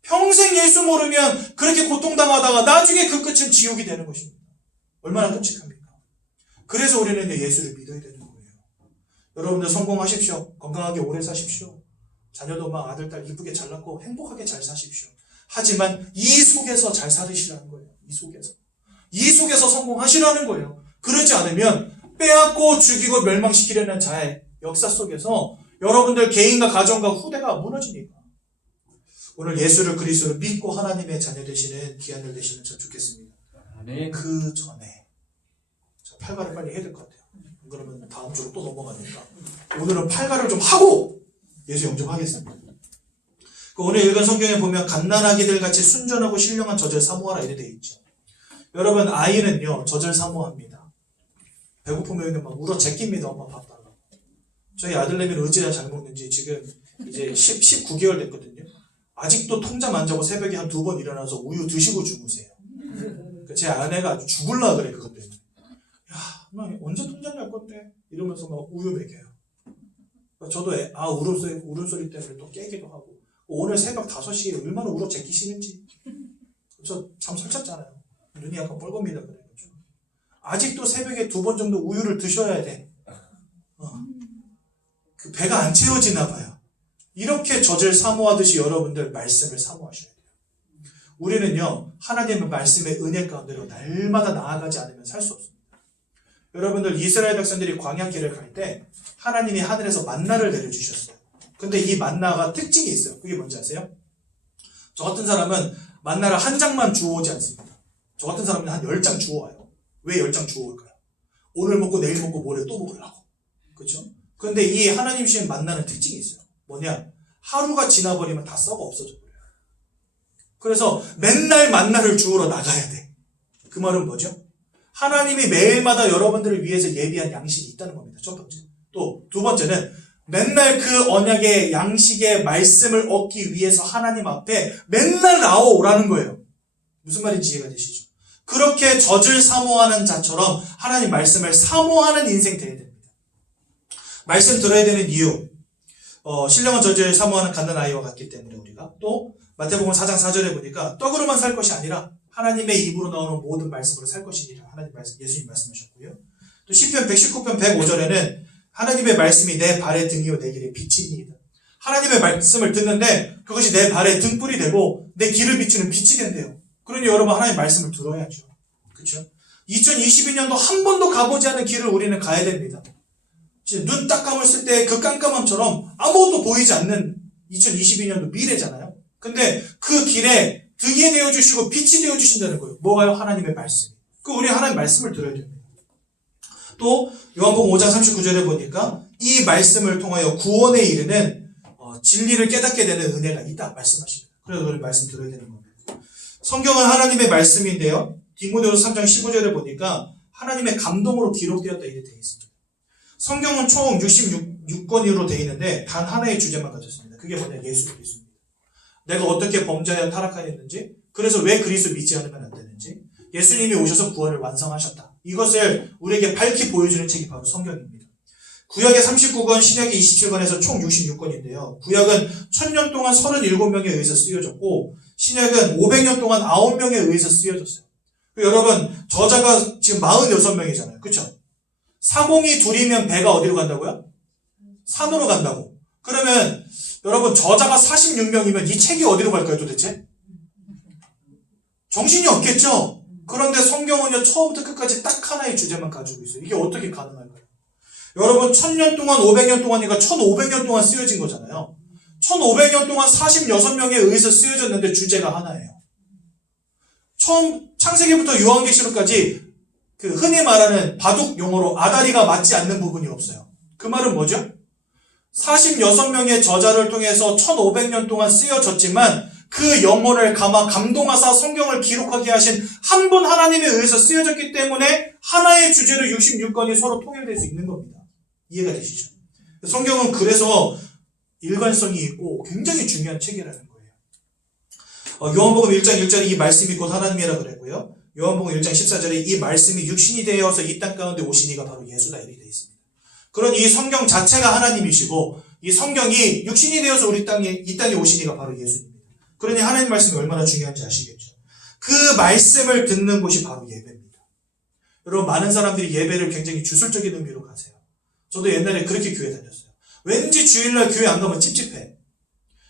평생 예수 모르면 그렇게 고통당하다가 나중에 그 끝은 지옥이 되는 것입니다. 얼마나 끔찍합니까? 그래서 우리는 예수를 믿어야 되는 거예요. 여러분들 성공하십시오. 건강하게 오래 사십시오. 자녀도 막 아들, 딸 이쁘게 잘 낳고 행복하게 잘 사십시오. 하지만 이 속에서 잘 살으시라는 거예요. 이 속에서 성공하시라는 거예요. 그러지 않으면 빼앗고 죽이고 멸망시키려는 자의 역사 속에서 여러분들 개인과 가정과 후대가 무너지니까. 오늘 예수를 그리스도로 믿고 하나님의 자녀 되시는 귀한 일 되시면 참 좋겠습니다. 그 전에 팔가를 빨리 해야 될 것 같아요. 그러면 다음 주로 또 넘어가니까 오늘은 팔가를 좀 하고 예수 영접하겠습니다. 오늘 읽은 성경에 보면 갓난아기들 같이 순전하고 신령한 젖을 사모하라 이렇게 되어 있죠. 여러분, 아이는요 젖을 사모합니다. 배고프면 막 울어 제낍니다. 엄마 밥 달라고. 저희 아들내미는 어찌나 잘 먹는지 지금 이제 19개월 됐거든요. 아직도 통잠 안 자고 새벽에 한 2번 일어나서 우유 드시고 주무세요. 제 아내가 아주 죽을라 그래 그것 때문에. 야, 나 언제 통잠 잘 건데? 이러면서 막 우유 먹여요. 저도 울음소리 때문에 또 깨기도 하고. 오늘 새벽 5시에 얼마나 울어 제끼시는지. 저 잠 설쳤잖아요. 눈이 약간 뻘겁니다. 그래가지고. 아직도 새벽에 2번 정도 우유를 드셔야 돼. 그 배가 안 채워지나 봐요. 이렇게 젖을 사모하듯이 여러분들 말씀을 사모하셔야 돼요. 우리는요, 하나님의 말씀의 은혜 가운데로 날마다 나아가지 않으면 살 수 없습니다. 여러분들, 이스라엘 백성들이 광야길을 갈 때 하나님이 하늘에서 만나를 내려주셨어요. 근데 이 만나가 특징이 있어요. 그게 뭔지 아세요? 저 같은 사람은 만나를 한 장만 주워오지 않습니다. 저 같은 사람은 한 10장 주워와요. 왜 10장 주워올까요? 오늘 먹고 내일 먹고 모레 또 먹으려고. 그렇죠? 그런데 이 하나님 주신 만나는 특징이 있어요. 뭐냐? 하루가 지나버리면 다 썩어 없어져 버려요. 그래서 맨날 만나를 주우러 나가야 돼. 그 말은 뭐죠? 하나님이 매일마다 여러분들을 위해서 예비한 양식이 있다는 겁니다. 첫 번째. 또 두 번째는 맨날 그 언약의 양식의 말씀을 얻기 위해서 하나님 앞에 맨날 나와오라는 거예요. 무슨 말인지 이해가 되시죠? 그렇게 젖을 사모하는 자처럼 하나님 말씀을 사모하는 인생 되어야 됩니다. 말씀 들어야 되는 이유, 신령한 젖을 사모하는 갓난아이와 같기 때문에 우리가 또 마태복음 4장 4절에 보니까 떡으로만 살 것이 아니라 하나님의 입으로 나오는 모든 말씀으로 살 것이니라 예수님 말씀하셨고요. 또 시편 119편 105절에는 하나님의 말씀이 내 발의 등이요 내 길의 빛이니이다. 하나님의 말씀을 듣는데 그것이 내 발의 등불이 되고 내 길을 비추는 빛이 된대요. 그러니 여러분, 하나님의 말씀을 들어야죠. 그렇죠? 2022년도 한 번도 가보지 않은 길을 우리는 가야 됩니다. 눈 딱 감았을 때 그 깜깜함처럼 아무것도 보이지 않는 2022년도 미래잖아요. 근데 그 길에 등이 되어주시고 빛이 되어주신다는 거예요. 뭐가요? 하나님의 말씀. 우리 하나님의 말씀을 들어야 됩니다. 또 요한복음 5장 39절에 보니까 이 말씀을 통하여 구원에 이르는 진리를 깨닫게 되는 은혜가 있다 말씀하십니다. 그래서 우리 말씀 들어야 되는 겁니다. 성경은 하나님의 말씀인데요. 디모데후서 3장 15절에 보니까 하나님의 감동으로 기록되었다 이렇게 되어 있습니다. 성경은 총 66권으로 되어 있는데 단 하나의 주제만 가졌습니다. 그게 뭐냐? 예수 그리스도입니다. 내가 어떻게 범죄하여 타락하였는지, 그래서 왜 그리스도 믿지 않으면 안 되는지, 예수님이 오셔서 구원을 완성하셨다. 이것을 우리에게 밝히 보여주는 책이 바로 성경입니다. 구약의 39권, 신약의 27권에서 총 66권인데요. 구약은 1000년 동안 37명에 의해서 쓰여졌고 신약은 500년 동안 9명에 의해서 쓰여졌어요. 여러분, 저자가 지금 46명이잖아요. 그렇죠? 사공이 둘이면 배가 어디로 간다고요? 산으로 간다고. 그러면 여러분, 저자가 46명이면 이 책이 어디로 갈까요 도대체? 정신이 없겠죠? 그런데 성경은요, 처음부터 끝까지 딱 하나의 주제만 가지고 있어요. 이게 어떻게 가능할까요? 여러분, 1000년 동안 500년 동안이니까 1500년 동안 쓰여진 거잖아요. 1500년 동안 46명에 의해서 쓰여졌는데 주제가 하나예요. 처음 창세기부터 요한계시록까지 그 흔히 말하는 바둑 용어로 아다리가 맞지 않는 부분이 없어요. 그 말은 뭐죠? 46명의 저자를 통해서 1500년 동안 쓰여졌지만 그 영혼을 감동하사 성경을 기록하게 하신 한 분 하나님에 의해서 쓰여졌기 때문에 하나의 주제로 66권이 서로 통일될 수 있는 겁니다. 이해가 되시죠? 성경은 그래서 일관성이 있고 굉장히 중요한 책이라는 거예요. 요한복음 1장 1절에 이 말씀이 곧 하나님이라 그랬고요. 요한복음 1장 14절에 이 말씀이 육신이 되어서 이 땅 가운데 오시니가 바로 예수다 이렇게 되어 있습니다. 그런 이 성경 자체가 하나님이시고 이 성경이 육신이 되어서 이 땅에 오시니가 바로 예수입니다. 그러니 하나님 말씀이 얼마나 중요한지 아시겠죠? 그 말씀을 듣는 곳이 바로 예배입니다. 여러분 많은 사람들이 예배를 굉장히 주술적인 의미로 가세요. 저도 옛날에 그렇게 교회 다녔어요. 왠지 주일날 교회 안 가면 찝찝해.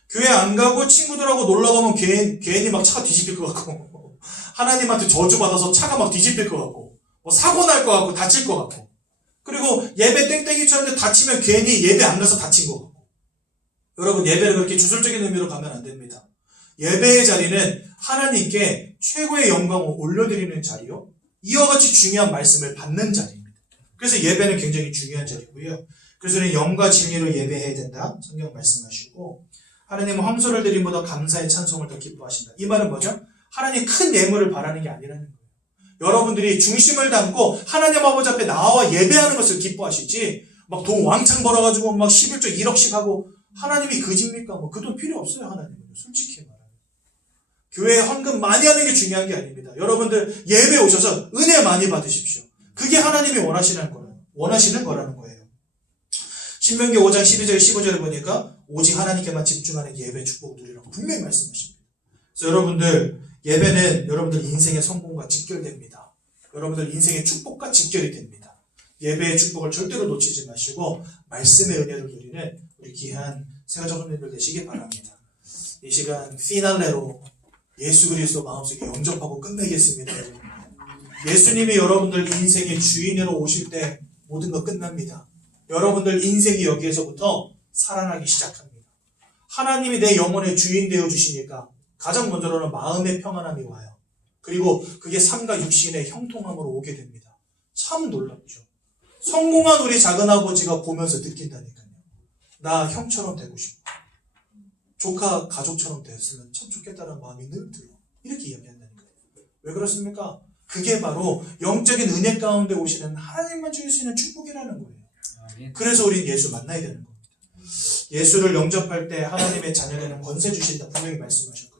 교회 안 가고 친구들하고 놀러 가면 괜히 막 차가 뒤집힐 것 같고 하나님한테 저주받아서 차가 막 뒤집힐 것 같고 뭐 사고 날 것 같고 다칠 것 같고 그리고 예배 땡땡이 쳤는데 다치면 괜히 예배 안 가서 다친 것 같고 여러분 예배를 그렇게 주술적인 의미로 가면 안 됩니다. 예배의 자리는 하나님께 최고의 영광을 올려드리는 자리요. 이와 같이 중요한 말씀을 받는 자리입니다. 그래서 예배는 굉장히 중요한 자리고요. 그래서 우리는 영과 진리로 예배해야 된다. 성경 말씀하시고 하나님은 황소를 드림보다 감사의 찬송을 더 기뻐하신다. 이 말은 뭐죠? 하나님 큰 예물을 바라는 게 아니라는 거예요. 여러분들이 중심을 담고 하나님 아버지 앞에 나와 예배하는 것을 기뻐하시지 막 돈 왕창 벌어가지고 막 11조 1억씩 하고 하나님이 그집니까? 뭐 그 돈 필요 없어요. 하나님은 솔직히 말하면 교회에 헌금 많이 하는 게 중요한 게 아닙니다. 여러분들 예배 오셔서 은혜 많이 받으십시오. 그게 하나님이 원하시는 거라는 거예요. 신명기 5장 12절 15절에 보니까 오직 하나님께만 집중하는 예배 축복 누리라고 분명히 말씀하십니다. 그래서 여러분들 예배는 여러분들 인생의 성공과 직결됩니다. 여러분들 인생의 축복과 직결이 됩니다. 예배의 축복을 절대로 놓치지 마시고 말씀의 은혜를 누리는 우리 귀한 새가족 손님들 되시기 바랍니다. 이 시간 피날레로 예수 그리스도 마음속에 영접하고 끝내겠습니다. 예수님이 여러분들 인생의 주인으로 오실 때 모든 거 끝납니다. 여러분들 인생이 여기에서부터 살아나기 시작합니다. 하나님이 내 영혼의 주인 되어 주시니까 가장 먼저로는 마음의 평안함이 와요. 그리고 그게 삶과 육신의 형통함으로 오게 됩니다. 참 놀랍죠. 성공한 우리 작은아버지가 보면서 느낀다니까요. 나 형처럼 되고 싶어. 조카 가족처럼 됐으면 참 좋겠다는 마음이 늘 들어. 이렇게 이야기한다니까요. 왜 그렇습니까? 그게 바로 영적인 은혜 가운데 오시는 하나님만 주실 수 있는 축복이라는 거예요. 그래서 우리는 예수 만나야 되는 겁니다. 예수를 영접할 때 하나님의 자녀되는 권세 주신다 분명히 말씀하셨거든요.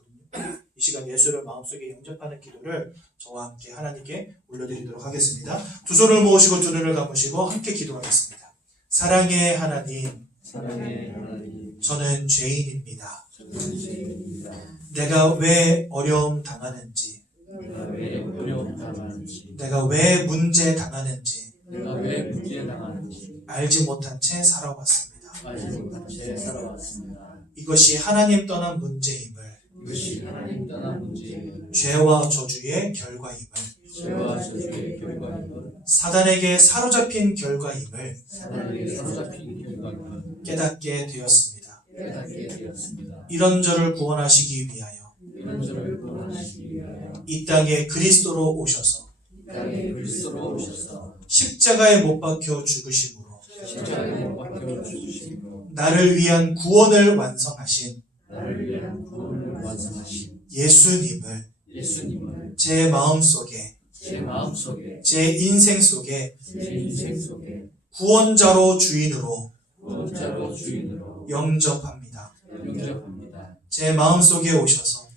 이 시간 예수를 마음속에 영접하는 기도를 저와 함께 하나님께 올려드리도록 하겠습니다. 두 손을 모으시고 두 눈을 감으시고 함께 기도하겠습니다. 사랑의 하나님, 저는 죄인입니다. 내가 왜 어려움 당하는지, 내가 왜 문제 당하는지 알지 못한 채 살아왔습니다. 이것이 하나님 떠난 문제임을, 죄와 저주의 결과임을, 사단에게 사로잡힌 결과임을 깨닫게 되었습니다. 이런 저를 구원하시기 위하여 이 땅에 그리스도로 오셔서 십자가에 못 박혀 죽으심으로 나를 위한 구원을 완성하신 예수님을 제 마음속에, 제 인생 속에 구원자로 주인으로 영접합니다. 제 마음속에 오셔서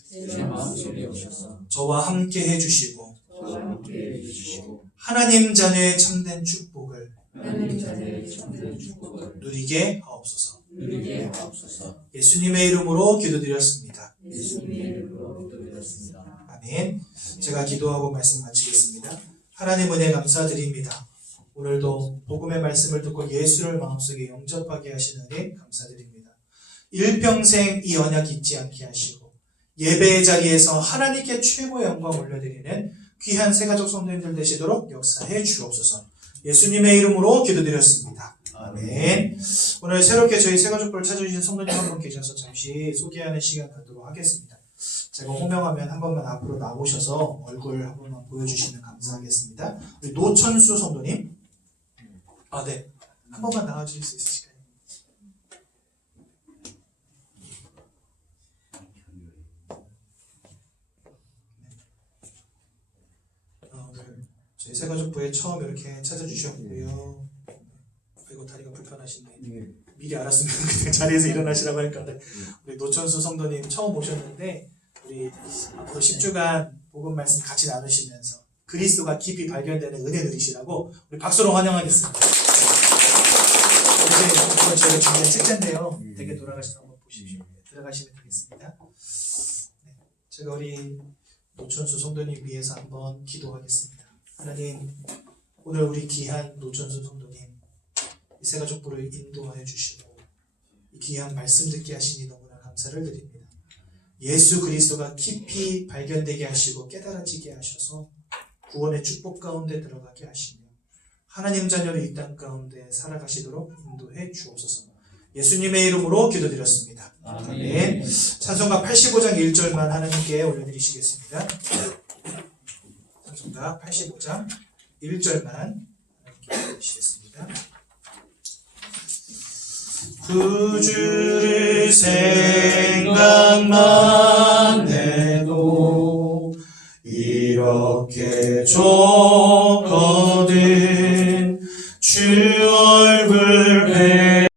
저와 함께 해주시고 하나님 자녀의 참된 축복을 누리게 하옵소서. 예수님의 이름으로 기도드렸습니다. 아멘. 제가 기도하고 말씀 마치겠습니다. 하나님 은혜 감사드립니다. 오늘도 복음의 말씀을 듣고 예수를 마음속에 영접하게 하시는 은혜 감사드립니다. 일평생 이 언약 잊지 않게 하시고 예배의 자리에서 하나님께 최고의 영광 올려드리는 귀한 새가족 성도님들 되시도록 역사해 주옵소서. 예수님의 이름으로 기도드렸습니다. 아멘. 오늘 새롭게 저희 새가족부를 찾아주신 성도님 한 분 계셔서 잠시 소개하는 시간 갖도록 하겠습니다. 제가 호명하면 한 번만 앞으로 나오셔서 얼굴 한 번만 보여주시면 감사하겠습니다. 우리 노천수 성도님. 아, 네. 한 번만 나와주실 수 있으실까요? 오늘 저희 새가족부에 처음 이렇게 찾아주셨고요. 아이고, 다리가 불편하신데. 미리 알았으면 그냥 자리에서 일어나시라고 할까. 네. 우리 노천수 성도님 처음 오셨는데 우리 앞으로 10주간 복음 말씀 같이 나누시면서 그리스도가 깊이 발견되는 은혜 누리시라고 우리 박수로 환영하겠습니다. 이제 저희가 준비한 책자인데요. 댁에 돌아가셔서 한번 보십시오. 들어가시면 되겠습니다. 네. 제가 우리 노천수 성도님 위해서 한번 기도하겠습니다. 하나님, 오늘 우리 귀한 노천수 성도님 이 새가족부를 인도하여 주시고 이 귀한 말씀 듣게 하시니 너무나 감사를 드립니다. 예수 그리스도가 깊이 발견되게 하시고 깨달아지게 하셔서 구원의 축복 가운데 들어가게 하시며 하나님 자녀로 이 땅 가운데 살아가시도록 인도해 주옵소서. 예수님의 이름으로 기도드렸습니다. 아멘. 찬송가 85장 1절만 하나님께 올려드리시겠습니다. 찬송가 85장 1절만 하나님께 올려드리시겠습니다. 구주를 생각만 해도 이렇게 좋거든.